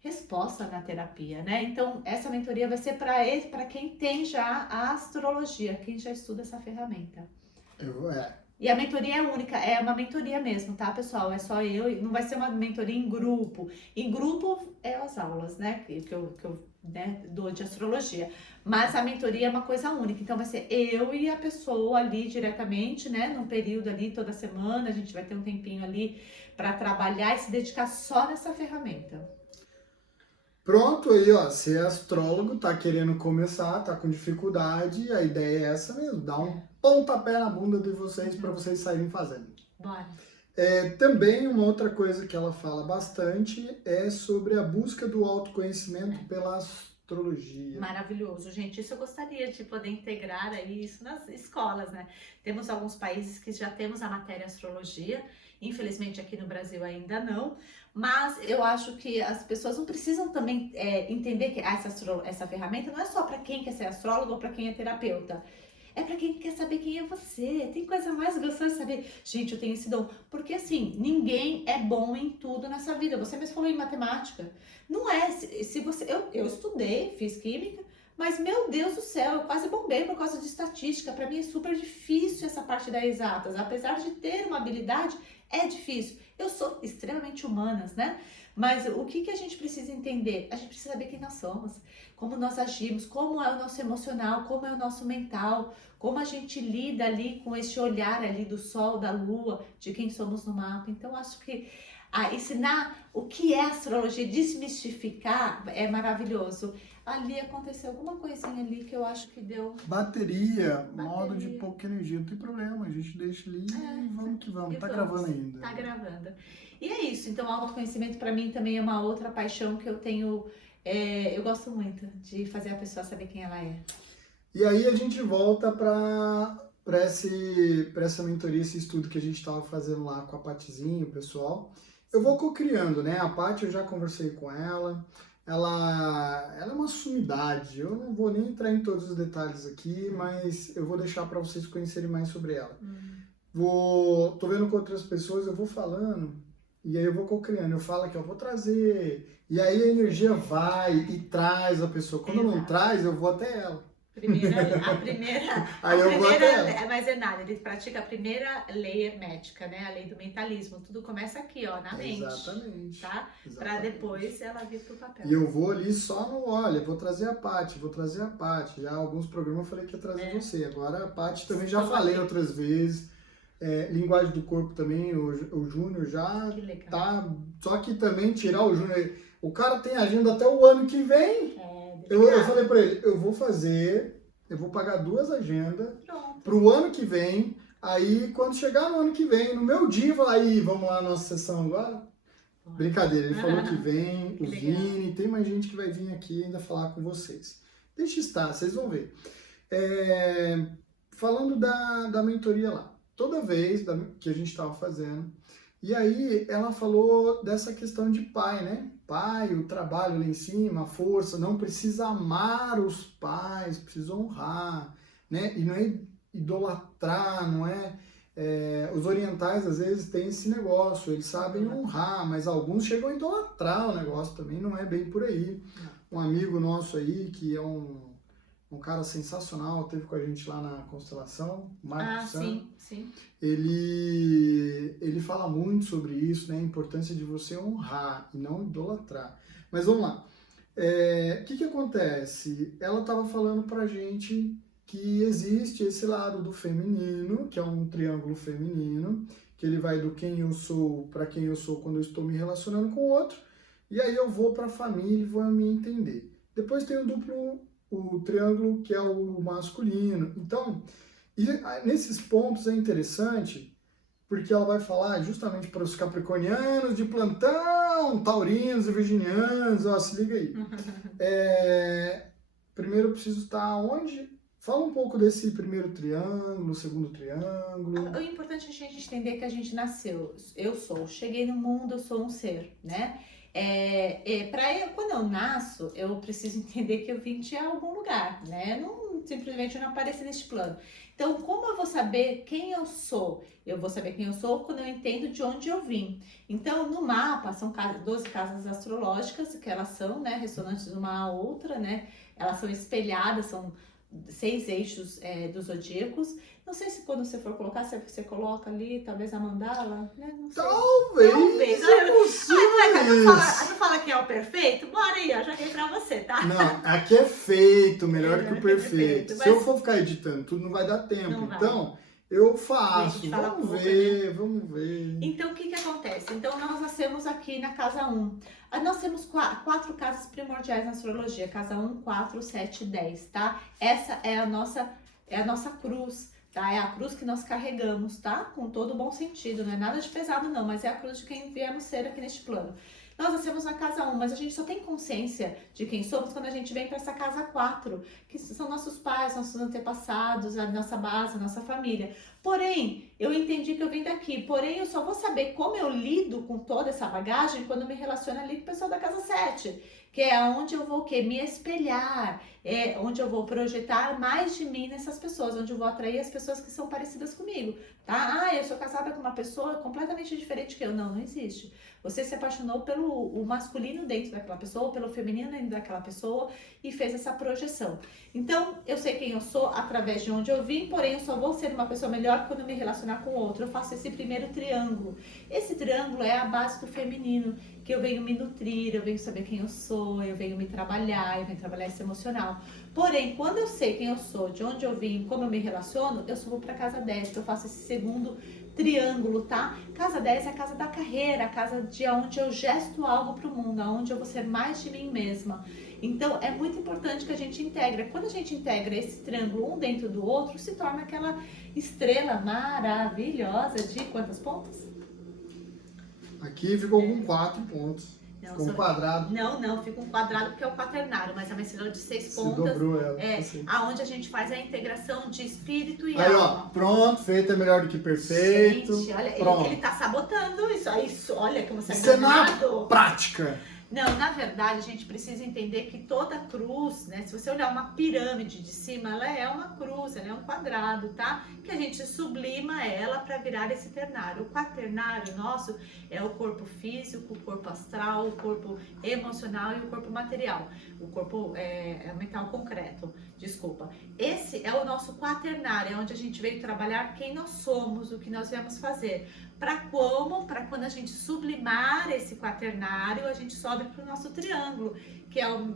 resposta na terapia, né? Então essa mentoria vai ser para quem tem já a astrologia, quem já estuda essa ferramenta. E a mentoria é única, é uma mentoria mesmo, tá, pessoal? É só eu, não vai ser uma mentoria em grupo. Em grupo é as aulas, né, que eu dou de astrologia. Mas a mentoria é uma coisa única, então vai ser eu e a pessoa ali diretamente, né, num período ali toda semana, a gente vai ter um tempinho ali para trabalhar e se dedicar só nessa ferramenta. Pronto, aí ó, se é astrólogo, tá querendo começar, tá com dificuldade, a ideia é essa mesmo, dar um pontapé na bunda de vocês para vocês saírem fazendo. Bora. Também uma outra coisa que ela fala bastante é sobre a busca do autoconhecimento pela astrologia. Maravilhoso, gente. Isso eu gostaria de poder integrar aí isso nas escolas, né? Temos alguns países que já temos a matéria astrologia, infelizmente aqui no Brasil ainda não, mas eu acho que as pessoas não precisam também entender que essa ferramenta não é só para quem quer ser astrólogo ou para quem é terapeuta. É pra quem quer saber quem é você. Tem coisa mais gostosa de saber. Gente, eu tenho esse dom. Porque assim, ninguém é bom em tudo nessa vida. Você mesmo falou em matemática. Não é. Se você. Eu estudei, fiz química, mas meu Deus do céu, eu quase bombei por causa de estatística. Pra mim é super difícil essa parte das exatas. Apesar de ter uma habilidade, é difícil. Eu sou extremamente humanas, né? Mas o que a gente precisa entender? A gente precisa saber quem nós somos, como nós agimos, como é o nosso emocional, como é o nosso mental, como a gente lida ali com esse olhar ali do sol, da lua, de quem somos no mapa. Então, acho que ensinar o que é astrologia, desmistificar, é maravilhoso. Ali aconteceu alguma coisinha ali que eu acho que deu... Bateria, modo de pouca energia, não tem problema, a gente deixa ali e vamos que vamos. Tá gravando ainda. Tá gravando. E é isso, então autoconhecimento para mim também é uma outra paixão que eu tenho, eu gosto muito de fazer a pessoa saber quem ela é. E aí a gente volta para essa mentoria, esse estudo que a gente estava fazendo lá com a Patizinha, o pessoal. Eu vou co-criando, né? A Pati, eu já conversei com ela. Ela é uma sumidade. Eu não vou nem entrar em todos os detalhes aqui, mas eu vou deixar para vocês conhecerem mais sobre ela. Tô vendo com outras pessoas, eu vou falando, e aí eu vou co-criando. Eu falo que eu vou trazer, e aí a energia vai e traz a pessoa. Quando não traz, eu vou até ela. Mas é nada, ele pratica a primeira lei hermética, né? A lei do mentalismo. Tudo começa aqui, ó, na mente. Exatamente. Tá? Para depois ela vir pro papel. E eu vou ali só no, olha, vou trazer a Pati. Já alguns programas eu falei que ia trazer você. Agora a Pati também já falei outras vezes. Linguagem do corpo também, o Júnior já tá. Só que também tirar o Júnior. O cara tem agenda até o ano que vem. Eu falei pra ele, eu vou pagar 2 agendas pro ano que vem, aí quando chegar no ano que vem, no meu dia, eu vou aí, vamos lá na nossa sessão agora? Brincadeira, ele falou que vem, o Vini, tem mais gente que vai vir aqui ainda falar com vocês. Deixa estar, vocês vão ver. Falando da mentoria lá, toda vez que a gente estava fazendo, e aí ela falou dessa questão de pai, né? Pai, o trabalho lá em cima, a força, não precisa amar os pais, precisa honrar, né? E não é idolatrar, não é... os orientais às vezes têm esse negócio, eles sabem honrar, mas alguns chegam a idolatrar o negócio também, não é bem por aí. Um amigo nosso aí, que é um cara sensacional, teve com a gente lá na Constelação, Marcos San. Sim. Ele fala muito sobre isso, né? A importância de você honrar e não idolatrar. Mas vamos lá. O que acontece? Ela estava falando pra gente que existe esse lado do feminino, que é um triângulo feminino, que ele vai do quem eu sou para quem eu sou quando eu estou me relacionando com o outro, e aí eu vou para a família e vou me entender. Depois tem o triângulo, que é o masculino. Então, nesses pontos é interessante, porque ela vai falar justamente para os capricornianos de plantão, taurinos e virginianos, ó, se liga aí. Primeiro eu preciso estar onde? Fala um pouco desse primeiro triângulo, segundo triângulo. O importante é a gente entender que a gente nasceu, cheguei no mundo, eu sou um ser, né? Quando eu nasço, eu preciso entender que eu vim de algum lugar, né? Simplesmente eu não apareci neste plano. Então, como eu vou saber quem eu sou? Eu vou saber quem eu sou quando eu entendo de onde eu vim. Então, no mapa, são 12 casas astrológicas, que elas são, né, ressonantes uma à outra, né? Elas são espelhadas, são 6 eixos dos zodíacos. Não sei se quando você for colocar, você coloca ali, talvez a mandala, né? Não sei. Talvez. É possível. Não fala que é o perfeito? Bora aí, ó, joguei pra você, tá? Não, aqui é feito, melhor que o perfeito. Se eu for ficar editando tudo, não vai dar tempo. Então, eu faço. Vamos ver. Então, o que acontece? Então, nós nascemos aqui na casa 1. Nós temos 4 casas primordiais na astrologia. Casa 1, 4, 7 e 10, tá? Essa é a nossa cruz tá? É a cruz que nós carregamos, tá? Com todo o bom sentido, não é nada de pesado não, mas é a cruz de quem viemos ser aqui neste plano. Nós nascemos na casa 1, mas a gente só tem consciência de quem somos quando a gente vem para essa casa 4, que são nossos pais, nossos antepassados, a nossa base, a nossa família. Porém, eu entendi que eu vim daqui, porém eu só vou saber como eu lido com toda essa bagagem quando eu me relaciono ali com o pessoal da casa 7, que é onde eu vou o quê? Me espelhar, é onde eu vou projetar mais de mim nessas pessoas, onde eu vou atrair as pessoas que são parecidas comigo, tá? Ah, eu sou casada com uma pessoa completamente diferente que eu. Não, não existe. Você se apaixonou pelo o masculino dentro daquela pessoa, pelo feminino dentro daquela pessoa e fez essa projeção. Então, eu sei quem eu sou através de onde eu vim, porém eu só vou ser uma pessoa melhor quando eu me relacionar com outro. Eu faço esse primeiro triângulo. Esse triângulo é a base do feminino, que eu venho me nutrir, eu venho saber quem eu sou, eu venho me trabalhar, eu venho trabalhar esse emocional. Porém, quando eu sei quem eu sou, de onde eu vim, como eu me relaciono, eu só vou para casa 10, que eu faço esse segundo triângulo, tá? Casa 10 é a casa da carreira, a casa de onde eu gesto algo para o mundo, onde eu vou ser mais de mim mesma. Então, é muito importante que a gente integre. Quando a gente integra esse triângulo um dentro do outro, se torna aquela estrela maravilhosa de quantas pontas? Aqui ficou com 4 pontos. Não, Ficou um quadrado. Não, fica um quadrado porque é o quaternário, mas é uma estrela de 6 Você pontas. dobrou ela. É, Assim. aonde a gente faz a integração de espírito e Aí, alma. ó, pronto, feito é melhor do que perfeito. Gente, olha, pronto. ele tá sabotando isso. Isso, olha como você Isso é na iluminado. prática. Não, na verdade, a gente precisa entender que toda cruz, né? Se você olhar uma pirâmide de cima, ela é uma cruz, ela é um quadrado, tá? Que a gente sublima ela para virar esse ternário. O quaternário nosso é o corpo físico, o corpo astral, o corpo emocional e o corpo material. O corpo mental concreto, desculpa. Esse é o nosso quaternário, é onde a gente veio trabalhar quem nós somos, o que nós viemos fazer. Para como? Para quando a gente sublimar esse quaternário, a gente sobe para o nosso triângulo, que é o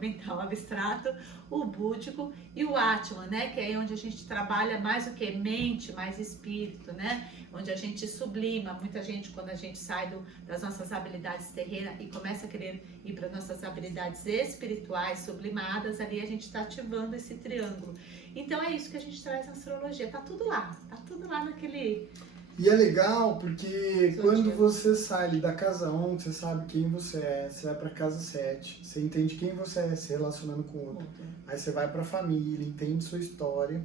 mental abstrato, o búdico e o Atman, né? Que é onde a gente trabalha mais o que? Mente, mais espírito, né? Onde a gente sublima. Muita gente, quando a gente sai das nossas habilidades terrenas e começa a querer ir para nossas habilidades espirituais sublimadas, ali a gente está ativando esse triângulo. Então é isso que a gente traz na astrologia. Tá tudo lá naquele... E é legal porque Seu quando dia. você sai ali da casa 1, você sabe quem você vai pra casa 7, você entende quem você é se relacionando com o outro. Aí você vai pra família, entende sua história,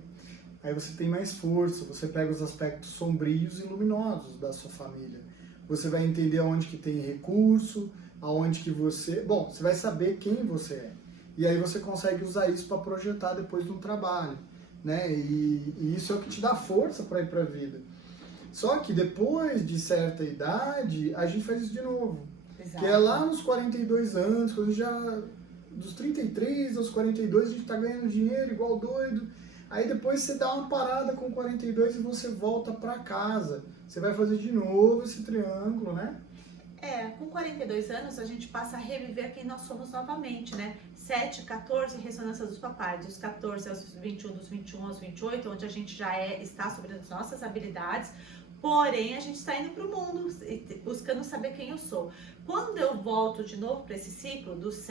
aí você tem mais força, você pega os aspectos sombrios e luminosos da sua família. Você vai entender aonde que tem recurso, aonde que você... Bom, você vai saber quem você é. E aí você consegue usar isso para projetar depois no trabalho, né? E isso é o que te dá força para ir pra vida. Só que depois de certa idade, a gente faz isso de novo. Exato. Que é lá nos 42 anos, quando já... Dos 33 aos 42, a gente tá ganhando dinheiro igual doido. Aí depois você dá uma parada com 42 e você volta para casa. Você vai fazer de novo esse triângulo, né? Com 42 anos a gente passa a reviver quem nós somos novamente, né? 7, 14, ressonância dos papais, dos 14 aos 21, dos 21 aos 28, onde a gente já está sobre as nossas habilidades, porém a gente está indo para o mundo, buscando saber quem eu sou. Quando eu volto de novo para esse ciclo, dos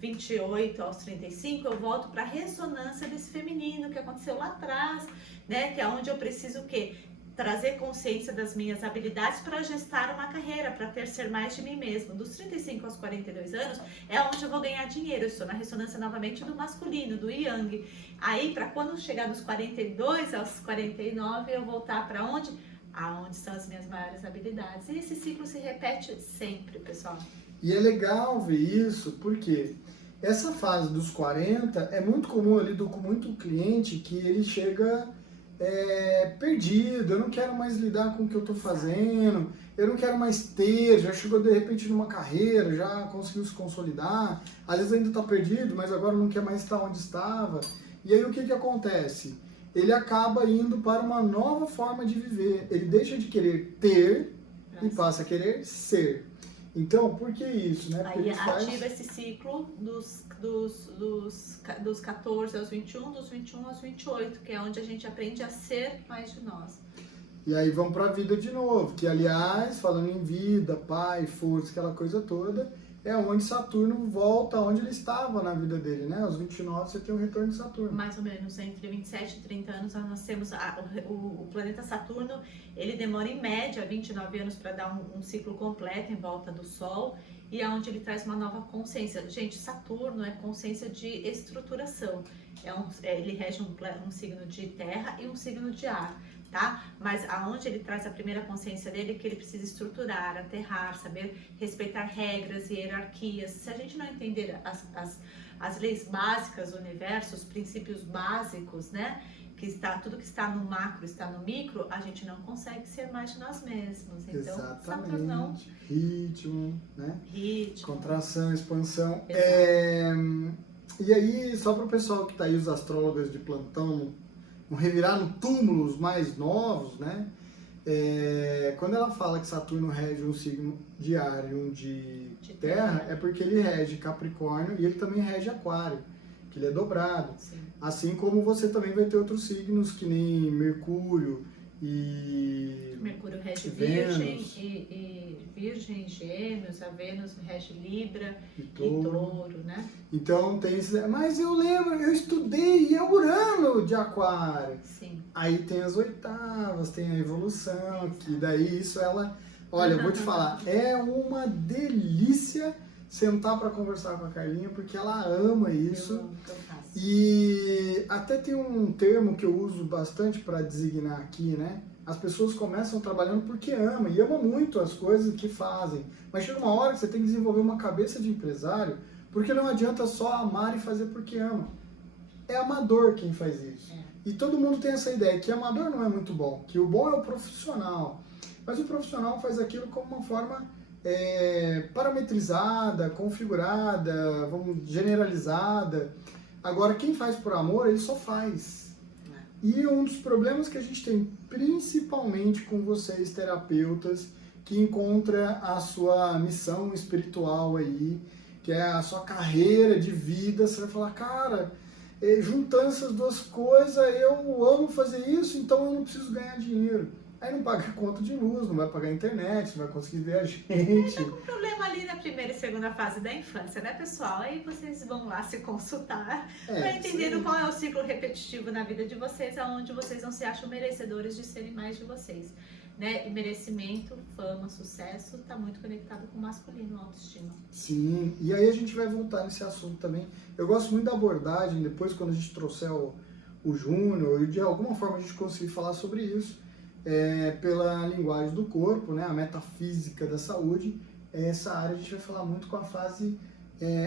28 aos 35, eu volto para a ressonância desse feminino que aconteceu lá atrás, né? Que é onde eu preciso o quê? Trazer consciência das minhas habilidades para gestar uma carreira, para ter ser mais de mim mesmo. Dos 35 aos 42 anos é onde eu vou ganhar dinheiro. Eu estou na ressonância novamente do masculino, do Yang. Aí, para quando chegar dos 42 aos 49, eu voltar para onde? Aonde estão as minhas maiores habilidades. E esse ciclo se repete sempre, pessoal. E é legal ver isso, porque essa fase dos 40 é muito comum, eu lido com muito cliente que ele chega perdido, eu não quero mais lidar com o que eu estou fazendo, eu não quero mais ter, já chegou de repente numa carreira, já conseguiu se consolidar, às vezes ainda está perdido, mas agora não quer mais estar onde estava. E aí o que acontece? Ele acaba indo para uma nova forma de viver, ele deixa de querer ter e passa a querer ser. Então, por que isso, né? Porque aí ativa esse ciclo dos 14 aos 21, dos 21 aos 28, que é onde a gente aprende a ser mais de nós. E aí vamos para a vida de novo, que aliás, falando em vida, pai, força, aquela coisa toda, é onde Saturno volta onde ele estava na vida dele, né? Aos 29 você tem o retorno de Saturno. Mais ou menos entre 27 e 30 anos nós temos o planeta Saturno, ele demora em média 29 anos para dar um ciclo completo em volta do Sol, e é onde ele traz uma nova consciência. Gente, Saturno é consciência de estruturação. Ele rege um signo de terra e um signo de ar, tá? Mas aonde ele traz a primeira consciência dele é que ele precisa estruturar, aterrar, saber respeitar regras e hierarquias. Se a gente não entender as leis básicas do universo, os princípios básicos, né? Tudo que está no macro está no micro, a gente não consegue ser mais de nós mesmos. Então, Exatamente. Saturnão, Ritmo, né? ritmo. Contração, expansão. Exato. E aí, só para o pessoal que está aí, os astrólogas de plantão, não revirar no túmulo os mais novos, né? Quando ela fala que Saturno rege um signo de ar e um de terra, é porque ele rege Capricórnio e ele também rege Aquário, que ele é dobrado. Sim. Assim como você também vai ter outros signos que nem Mercúrio e Mercúrio rege Vênus. Virgem, Gêmeos, a Vênus rege Libra e e Touro. Touro, né? Então tem esse... Mas eu lembro, eu estudei, e é Urano de Aquário. Sim. Aí tem as oitavas, tem a evolução, que daí isso ela... Olha, eu vou te falar, é uma delícia sentar para conversar com a Carlinha, porque ela ama isso. Eu faço. E até tem um termo que eu uso bastante para designar aqui, né? As pessoas começam trabalhando porque amam, e amam muito as coisas que fazem. Mas chega uma hora que você tem que desenvolver uma cabeça de empresário, porque não adianta só amar e fazer porque ama. É amador quem faz isso. E todo mundo tem essa ideia que amador não é muito bom, que o bom é o profissional. Mas o profissional faz aquilo como uma forma parametrizada, configurada, generalizada. Agora, quem faz por amor, ele só faz. E um dos problemas que a gente tem, principalmente com vocês, terapeutas, que encontra a sua missão espiritual aí, que é a sua carreira de vida, você vai falar, cara, juntando essas duas coisas, eu amo fazer isso, então eu não preciso ganhar dinheiro. Aí não paga conta de luz, não vai pagar a internet, não vai conseguir ver a gente. Tá com problema ali na primeira e segunda fase da infância, né, pessoal? Aí vocês vão lá se consultar para entender qual é o ciclo repetitivo na vida de vocês, aonde vocês não se acham merecedores de serem mais de vocês, né? E merecimento, fama, sucesso, está muito conectado com o masculino, autoestima. Sim, e aí a gente vai voltar nesse assunto também. Eu gosto muito da abordagem, depois quando a gente trouxer o Júnior, e de alguma forma a gente conseguir falar sobre isso, pela linguagem do corpo, né, a metafísica da saúde. Essa área a gente vai falar muito com a fase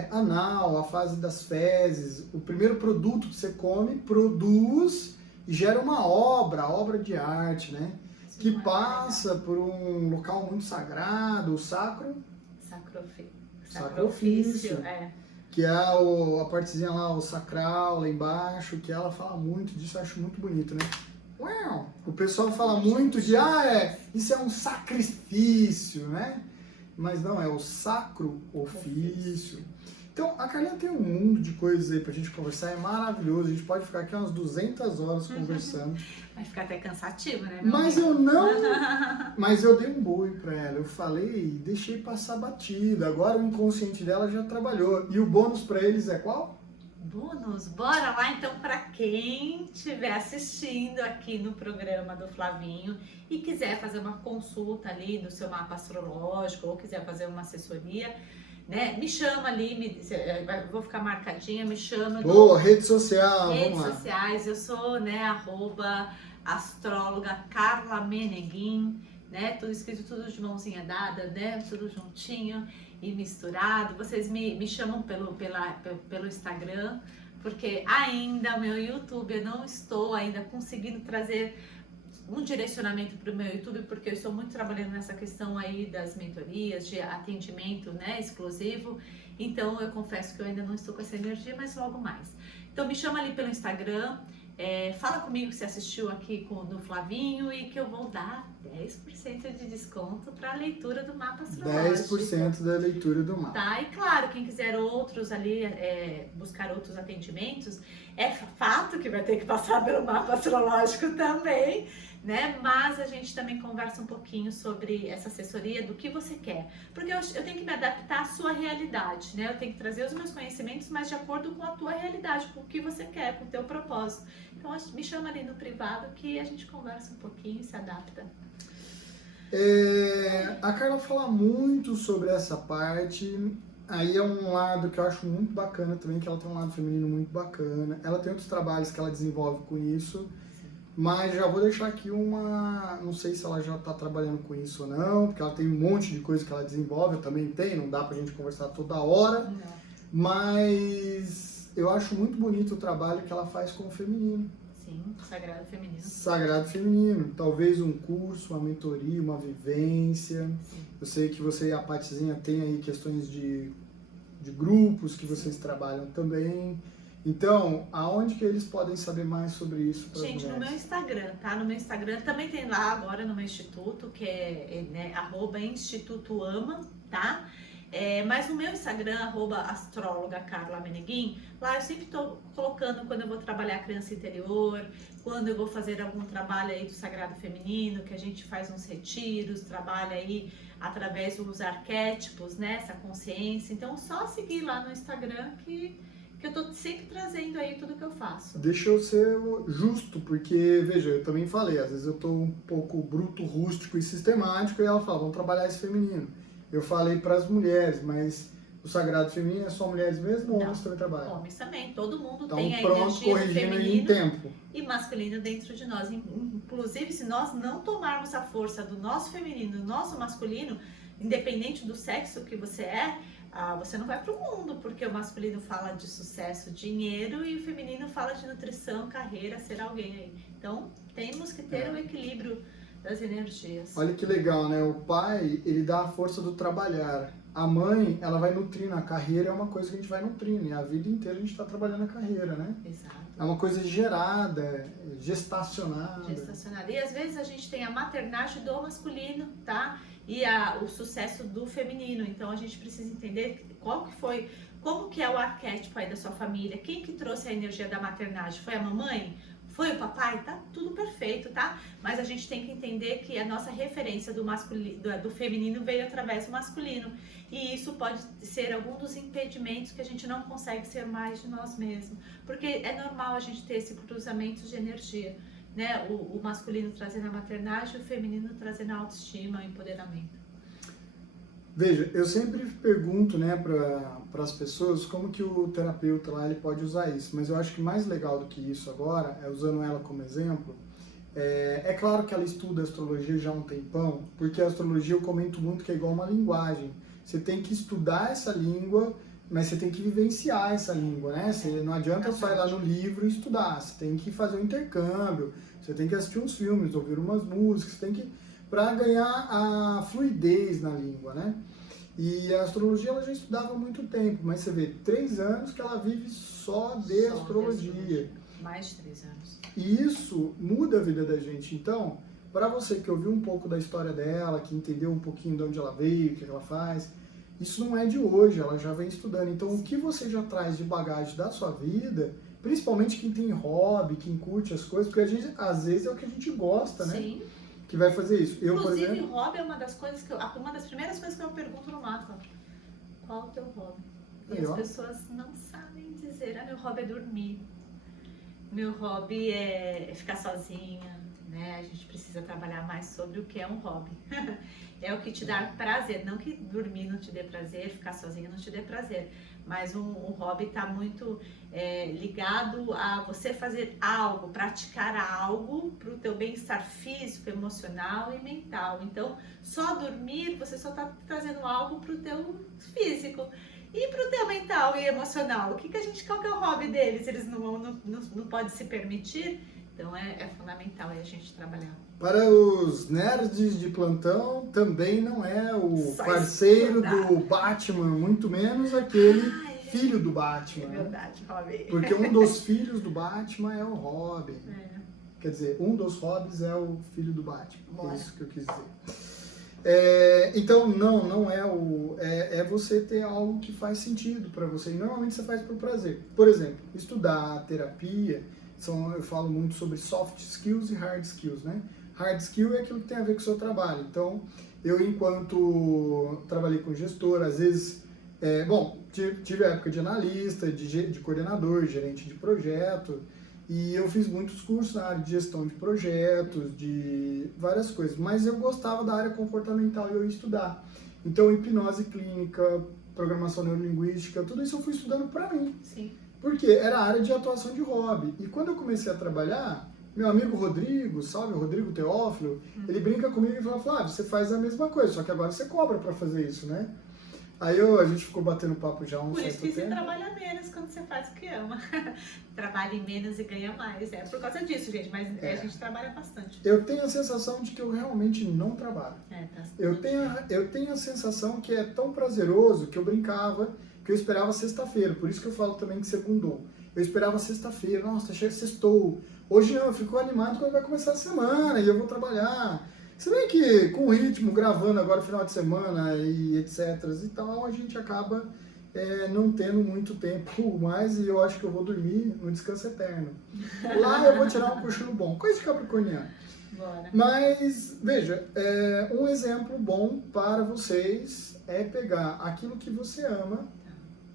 anal, a fase das fezes. O primeiro produto que você come, produz e gera uma obra de arte, né, que passa por um local muito sagrado, o sacrifício, que é a partezinha lá, o sacral, lá embaixo, que ela fala muito disso, eu acho muito bonito, né? O pessoal fala muito de, isso é um sacrifício, né? Mas não, é o sacro ofício. Então, a Carlinha tem um mundo de coisas aí pra gente conversar, é maravilhoso, a gente pode ficar aqui umas 200 horas conversando. Vai ficar até cansativo, né? Mas eu dei um boi pra ela, eu falei, deixei passar batida, agora o inconsciente dela já trabalhou. E o bônus pra eles é qual? Bônus, bora lá então para quem estiver assistindo aqui no programa do Flavinho e quiser fazer uma consulta ali do seu mapa astrológico ou quiser fazer uma assessoria, né? Me chama ali, vou ficar marcadinha, me chama. Rede social, redes vamos lá. Sociais, eu sou, né, @astróloga Carla Meneguin, né? Tudo escrito, tudo de mãozinha dada, né? Tudo juntinho e misturado. Vocês me chamam pelo Instagram, porque ainda o meu YouTube, eu não estou ainda conseguindo trazer um direcionamento para o meu YouTube, porque eu estou muito trabalhando nessa questão aí das mentorias, de atendimento, né, exclusivo. Então eu confesso que eu ainda não estou com essa energia, mas logo mais. Então me chama ali pelo Instagram, fala comigo se assistiu aqui do Flavinho e que eu vou dar 10% de desconto para a leitura do mapa astrológico. 10% da leitura do mapa. Tá, e claro, quem quiser outros ali, buscar outros atendimentos, É fato que vai ter que passar pelo mapa astrológico também, né? Mas a gente também conversa um pouquinho sobre essa assessoria, do que você quer. Porque eu tenho que me adaptar à sua realidade, né? Eu tenho que trazer os meus conhecimentos, mas de acordo com a tua realidade, com o que você quer, com o teu propósito. Então, me chama ali no privado que a gente conversa um pouquinho e se adapta. A Carla fala muito sobre essa parte. Aí é um lado que eu acho muito bacana também, que ela tem um lado feminino muito bacana. Ela tem outros trabalhos que ela desenvolve com isso. Mas já vou deixar aqui uma... Não sei se ela já está trabalhando com isso ou não, porque ela tem um monte de coisa que ela desenvolve, eu também tenho, não dá pra gente conversar toda hora. Não. Mas eu acho muito bonito o trabalho que ela faz com o feminino. Sim, Sagrado Feminino. Sagrado Feminino. Talvez um curso, uma mentoria, uma vivência. Sim. Eu sei que você e a Patizinha tem aí questões de grupos que vocês trabalham também. Então, aonde que eles podem saber mais sobre isso? Gente, no meu Instagram, tá? No meu Instagram também tem lá agora no meu instituto, que é né, @institutoama, tá? Mas no meu Instagram, @astróloga_carla_meneguin, lá eu sempre tô colocando quando eu vou trabalhar a criança interior, quando eu vou fazer algum trabalho aí do Sagrado Feminino, que a gente faz uns retiros, trabalha aí através dos arquétipos, né? Essa consciência. Então, só seguir lá no Instagram que eu tô sempre trazendo aí tudo que eu faço. Deixa eu ser justo, porque, veja, eu também falei, às vezes eu tô um pouco bruto, rústico e sistemático, e ela fala, vamos trabalhar esse feminino. Eu falei para as mulheres, mas o Sagrado Feminino é só mulheres mesmo ou homens também trabalham? Homens também, todo mundo Então, tem a pronto, energia do corrigindo aí em feminino tempo. e masculino dentro de nós. Inclusive, se nós não tomarmos a força do nosso feminino, do nosso masculino, independente do sexo que você é, você não vai para o mundo, porque o masculino fala de sucesso, dinheiro, e o feminino fala de nutrição, carreira, ser alguém aí. Então, temos que ter o equilíbrio das energias. Olha que legal, né? O pai, ele dá a força do trabalhar. A mãe, ela vai nutrindo. A carreira é uma coisa que a gente vai nutrindo. E a vida inteira a gente está trabalhando a carreira, né? Exato. É uma coisa gerada, gestacionada. Gestacionada. E às vezes a gente tem a maternagem do masculino, tá? E o sucesso do feminino. Então a gente precisa entender como que é o arquétipo aí da sua família. Quem que trouxe a energia da maternagem? Foi a mamãe? Foi o papai? Tá tudo perfeito, tá? Mas a gente tem que entender que a nossa referência do feminino veio através do masculino. E isso pode ser algum dos impedimentos que a gente não consegue ser mais de nós mesmos. Porque é normal a gente ter esse cruzamento de energia, né? O masculino trazendo a maternagem e o feminino trazendo a autoestima, o empoderamento. Veja, eu sempre pergunto, né, para as pessoas como que o terapeuta lá ele pode usar isso, mas eu acho que mais legal do que isso agora, usando ela como exemplo, é claro que ela estuda astrologia já há um tempão, porque a astrologia eu comento muito que é igual uma linguagem. Você tem que estudar essa língua, mas você tem que vivenciar essa língua, né? Não adianta só ir lá no livro e estudar, você tem que fazer um intercâmbio, você tem que assistir uns filmes, ouvir umas músicas, você tem que... para ganhar a fluidez na língua, né? E a astrologia ela já estudava há muito tempo, mas você vê, 3 anos que ela vive só de astrologia. Mais de 3 anos. E isso muda a vida da gente. Então, para você que ouviu um pouco da história dela, que entendeu um pouquinho de onde ela veio, o que ela faz, isso não é de hoje, ela já vem estudando. Então, o que você já traz de bagagem da sua vida, principalmente quem tem hobby, quem curte as coisas, porque a gente, às vezes é o que a gente gosta, né? Sim. Que vai fazer isso. Eu, inclusive, por exemplo, hobby é uma das coisas uma das primeiras coisas que eu pergunto no mapa. Qual o teu hobby? E as pessoas não sabem dizer, meu hobby é dormir. Meu hobby é ficar sozinha, né? A gente precisa trabalhar mais sobre o que é um hobby. É o que te dá prazer, não que dormir não te dê prazer, ficar sozinha não te dê prazer. Mas um hobby está muito ligado a você fazer algo, praticar algo para o teu bem-estar físico, emocional e mental. Então, só dormir, você só está trazendo algo para o teu físico. E para o teu mental e emocional? Qual que é o hobby deles? Eles não podem se permitir? Então, é fundamental a gente trabalhar. Para os nerds de plantão, também não é o Só parceiro estudar. do Batman, muito menos aquele filho do Batman. É verdade, hobby. Porque um dos filhos do Batman é o Robin. É. Quer dizer, um dos hobbies é o filho do Batman. Bora. É isso que eu quis dizer. Então, não é o. É você ter algo que faz sentido para você. E normalmente você faz por prazer. Por exemplo, estudar, terapia, eu falo muito sobre soft skills e hard skills, né? Hard skill é aquilo que tem a ver com o seu trabalho. Então, eu, enquanto trabalhei com gestor, às vezes. Tive a época de analista, de coordenador, gerente de projeto. E eu fiz muitos cursos na área de gestão de projetos, de várias coisas, mas eu gostava da área comportamental e eu ia estudar. Então, hipnose clínica, programação neurolinguística, tudo isso eu fui estudando para mim. Sim. Porque era a área de atuação de hobby. E quando eu comecei a trabalhar, meu amigo Rodrigo, salve Rodrigo Teófilo, ele brinca comigo e fala, Flávio, você faz a mesma coisa, só que agora você cobra para fazer isso, né? Aí a gente ficou batendo papo já há um certo tempo. Por isso que você trabalha menos quando você faz o que ama. Trabalha menos e ganha mais. É por causa disso, gente, mas a gente trabalha bastante. Eu tenho a sensação de que eu realmente não trabalho. Eu tenho a sensação que é tão prazeroso que eu brincava, que eu esperava sexta-feira. Por isso que eu falo também que segundou. Eu esperava sexta-feira, nossa, sextou. Hoje não, eu fico animado quando vai começar a semana e eu vou trabalhar. Se bem que com o ritmo, gravando agora final de semana e etc e tal, a gente acaba não tendo muito tempo mais e eu acho que eu vou dormir no descanso eterno. Lá eu vou tirar um cochilo bom, coisa de capricorniano. Bora. Mas, veja, um exemplo bom para vocês é pegar aquilo que você ama,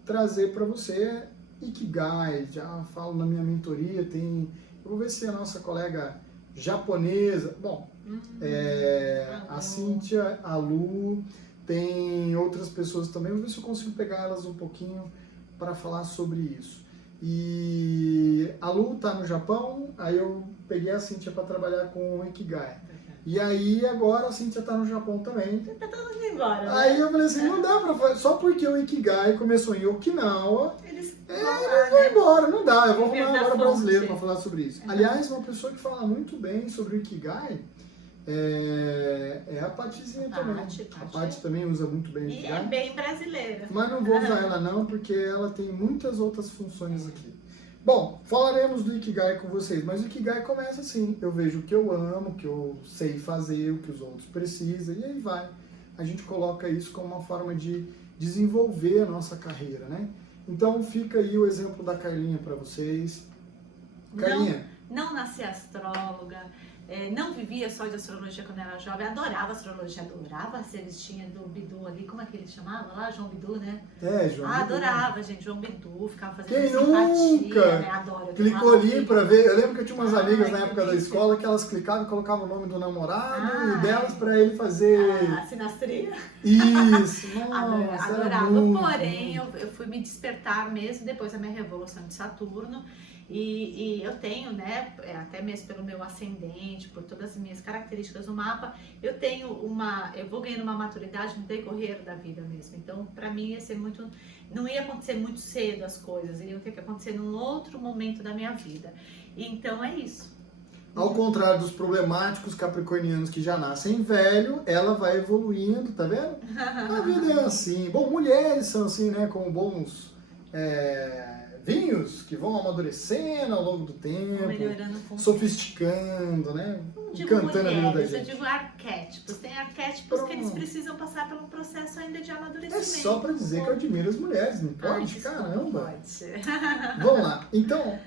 trazer para você Ikigai. Já falo na minha mentoria, eu vou ver se a nossa colega japonesa, a Cíntia, a Lu, tem outras pessoas também, vou ver se eu consigo pegar elas um pouquinho para falar sobre isso. E a Lu tá no Japão, aí eu peguei a Cíntia para trabalhar com o Ikigai. E aí agora a Cíntia tá no Japão também. Tá todo mundo embora, né? Aí eu falei assim, não dá pra fazer, só porque o Ikigai começou em Okinawa, eles vão embora, não dá, eu vou arrumar agora brasileiro para falar sobre isso. Uhum. Aliás, uma pessoa que fala muito bem sobre o Ikigai é a Patizinha também. A Pati também usa muito bem o Ikigai. E é bem brasileira. Mas não vou usar ela não, porque ela tem muitas outras funções aqui. Bom, falaremos do Ikigai com vocês, mas o Ikigai começa assim, eu vejo o que eu amo, o que eu sei fazer, o que os outros precisam, e aí vai. A gente coloca isso como uma forma de desenvolver a nossa carreira, né? Então fica aí o exemplo da Carlinha para vocês. Carlinha. Não nasci astróloga, não vivia só de astrologia quando era jovem, adorava astrologia, adorava as revistinhas do Bidu ali, como é que ele chamava lá? João Bidu, né? João Bidu. Adorava, gente, João Bidu, ficava fazendo Quem simpatia, nunca né? Adoro. Clicou ali para ver, eu lembro que eu tinha umas amigas na época da escola que elas clicavam e colocavam o nome do namorado e delas para ele fazer... sinastria. Isso, nossa, adorava, muito, porém eu fui me despertar mesmo depois da minha revolução de Saturno. E eu tenho, né, até mesmo pelo meu ascendente, por todas as minhas características no mapa, eu vou ganhando uma maturidade no decorrer da vida mesmo. Então, para mim, não ia acontecer muito cedo as coisas, ia ter que acontecer num outro momento da minha vida. Então, é isso. Ao contrário dos problemáticos capricornianos que já nascem velho, ela vai evoluindo, tá vendo? A vida é assim. Bom, mulheres são assim, né, como bons... vinhos que vão amadurecendo ao longo do tempo, sofisticando, né? Encantando a vida da gente. Eu digo arquétipos. Tem arquétipos que eles precisam passar por um processo ainda de amadurecimento. É só pra dizer que eu admiro as mulheres, não pode? Caramba! Pode. Vamos lá. Então,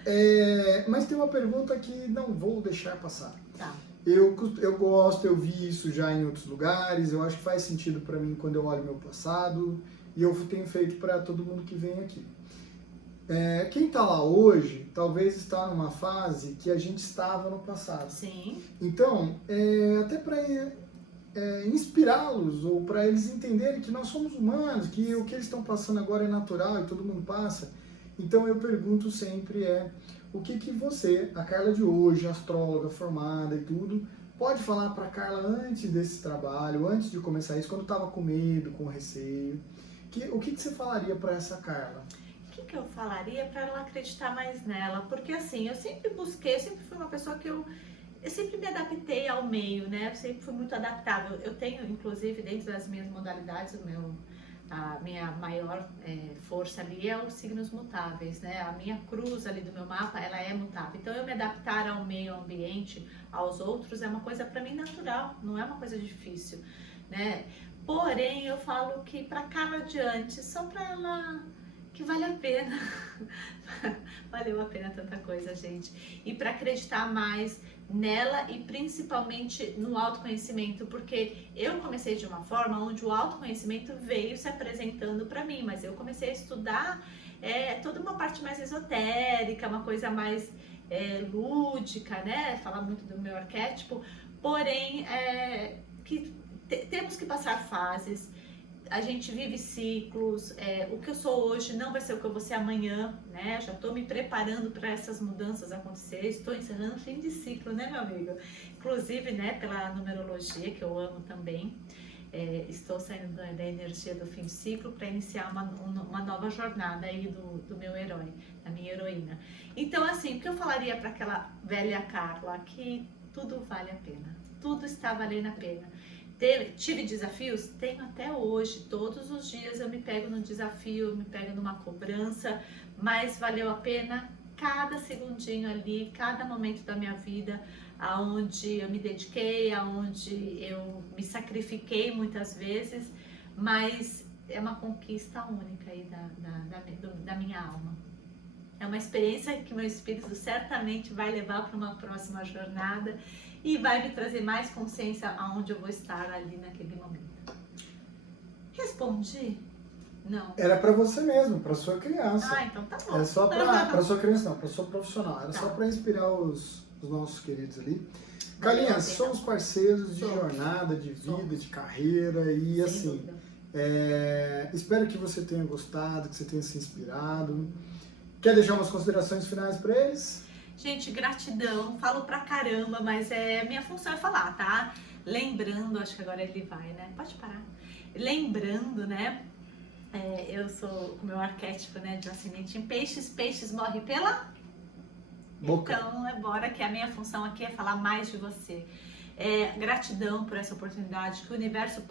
mas tem uma pergunta que não vou deixar passar. Tá. Eu gosto, eu vi isso já em outros lugares, eu acho que faz sentido pra mim quando eu olho meu passado, e eu tenho feito pra todo mundo que vem aqui. Quem está lá hoje, talvez está numa fase que a gente estava no passado. Sim. Então, até para inspirá-los, ou para eles entenderem que nós somos humanos, que o que eles estão passando agora é natural e todo mundo passa. Então, eu pergunto sempre o que você, a Carla de hoje, astróloga formada e tudo, pode falar para a Carla antes desse trabalho, antes de começar isso, quando estava com medo, com receio. O que você falaria para essa Carla? O que eu falaria para ela acreditar mais nela? Porque assim, eu sempre fui uma pessoa que eu sempre me adaptei ao meio, né? Eu sempre fui muito adaptável. Eu tenho, inclusive, dentro das minhas modalidades, a minha maior força ali é os signos mutáveis, né? A minha cruz ali do meu mapa, ela é mutável. Então, eu me adaptar ao meio ambiente, aos outros, é uma coisa para mim natural, não é uma coisa difícil. né? Porém, eu falo que para cada adiante, só para ela que vale a pena. Valeu a pena tanta coisa, gente. E para acreditar mais nela e principalmente no autoconhecimento, porque eu comecei de uma forma onde o autoconhecimento veio se apresentando para mim, mas eu comecei a estudar toda uma parte mais esotérica, uma coisa mais lúdica, né? Falar muito do meu arquétipo, porém que temos que passar fases. A gente vive ciclos, o que eu sou hoje não vai ser o que eu vou ser amanhã, né? Já estou me preparando para essas mudanças acontecer, estou encerrando fim de ciclo, né, meu amigo? Inclusive, né, pela numerologia, que eu amo também, estou saindo da energia do fim de ciclo para iniciar uma nova jornada aí do meu herói, da minha heroína. Então, assim, o que eu falaria para aquela velha Carla? Que tudo vale a pena, tudo está valendo a pena. Tive desafios? Tenho até hoje. Todos os dias eu me pego no desafio, eu me pego numa cobrança, mas valeu a pena cada segundinho ali, cada momento da minha vida, aonde eu me dediquei, aonde eu me sacrifiquei muitas vezes, mas é uma conquista única aí da minha alma. É uma experiência que meu espírito certamente vai levar para uma próxima jornada e vai me trazer mais consciência aonde eu vou estar ali naquele momento. Respondi? Não. Era para você mesmo, para sua criança. Ah, então tá bom. É só para sua criança, não, para sua profissional. Era Tá. só para inspirar os nossos queridos ali. Carlinha, somos parceiros de jornada, de vida, de carreira e Sem assim, dúvida. espero que você tenha gostado, que você tenha se inspirado. Quer deixar umas considerações finais para eles? Gente, gratidão, falo pra caramba, mas minha função é falar, tá? Lembrando, acho que agora ele vai, né? Pode parar. Lembrando, né? Eu sou o meu arquétipo, né? De ascendente em peixes. Peixes morre pela Boca. Então, bora que a minha função aqui é falar mais de você. Gratidão por essa oportunidade que o universo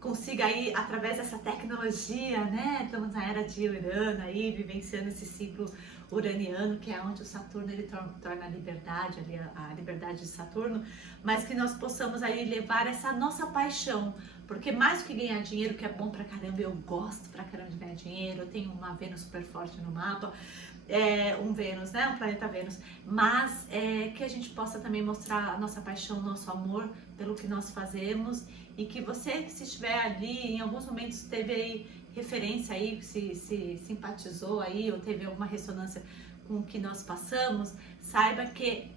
consiga aí, através dessa tecnologia, né? Estamos na era de Urano aí, vivenciando esse ciclo uraniano, que é onde o Saturno ele torna a liberdade, ali a liberdade de Saturno, mas que nós possamos aí levar essa nossa paixão, porque mais que ganhar dinheiro, que é bom pra caramba, eu gosto pra caramba de ganhar dinheiro, eu tenho uma Vênus super forte no mapa, um Vênus, né? Um planeta Vênus, mas que a gente possa também mostrar a nossa paixão, nosso amor pelo que nós fazemos e que você que se estiver ali, em alguns momentos teve aí referência aí, se simpatizou aí ou teve alguma ressonância com o que nós passamos, saiba que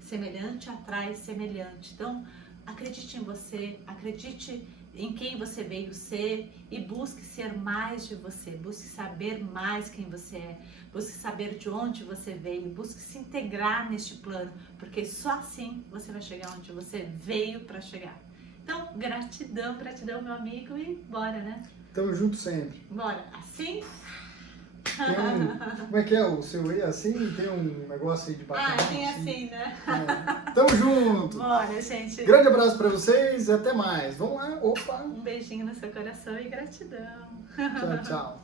semelhante atrai semelhante. Então, acredite em você, acredite em quem você veio ser e busque ser mais de você, busque saber mais quem você é, busque saber de onde você veio, busque se integrar neste plano, porque só assim você vai chegar onde você veio para chegar. Então, gratidão, gratidão, meu amigo, e bora, né? Tamo junto sempre. Bora, assim? Como é que é o seu aí? Assim? Tem um negócio aí de bater? Tem assim, né? Tamo junto. Bora, gente. Grande abraço pra vocês e até mais. Vamos lá. Opa. Um beijinho no seu coração e gratidão. Tchau, tchau.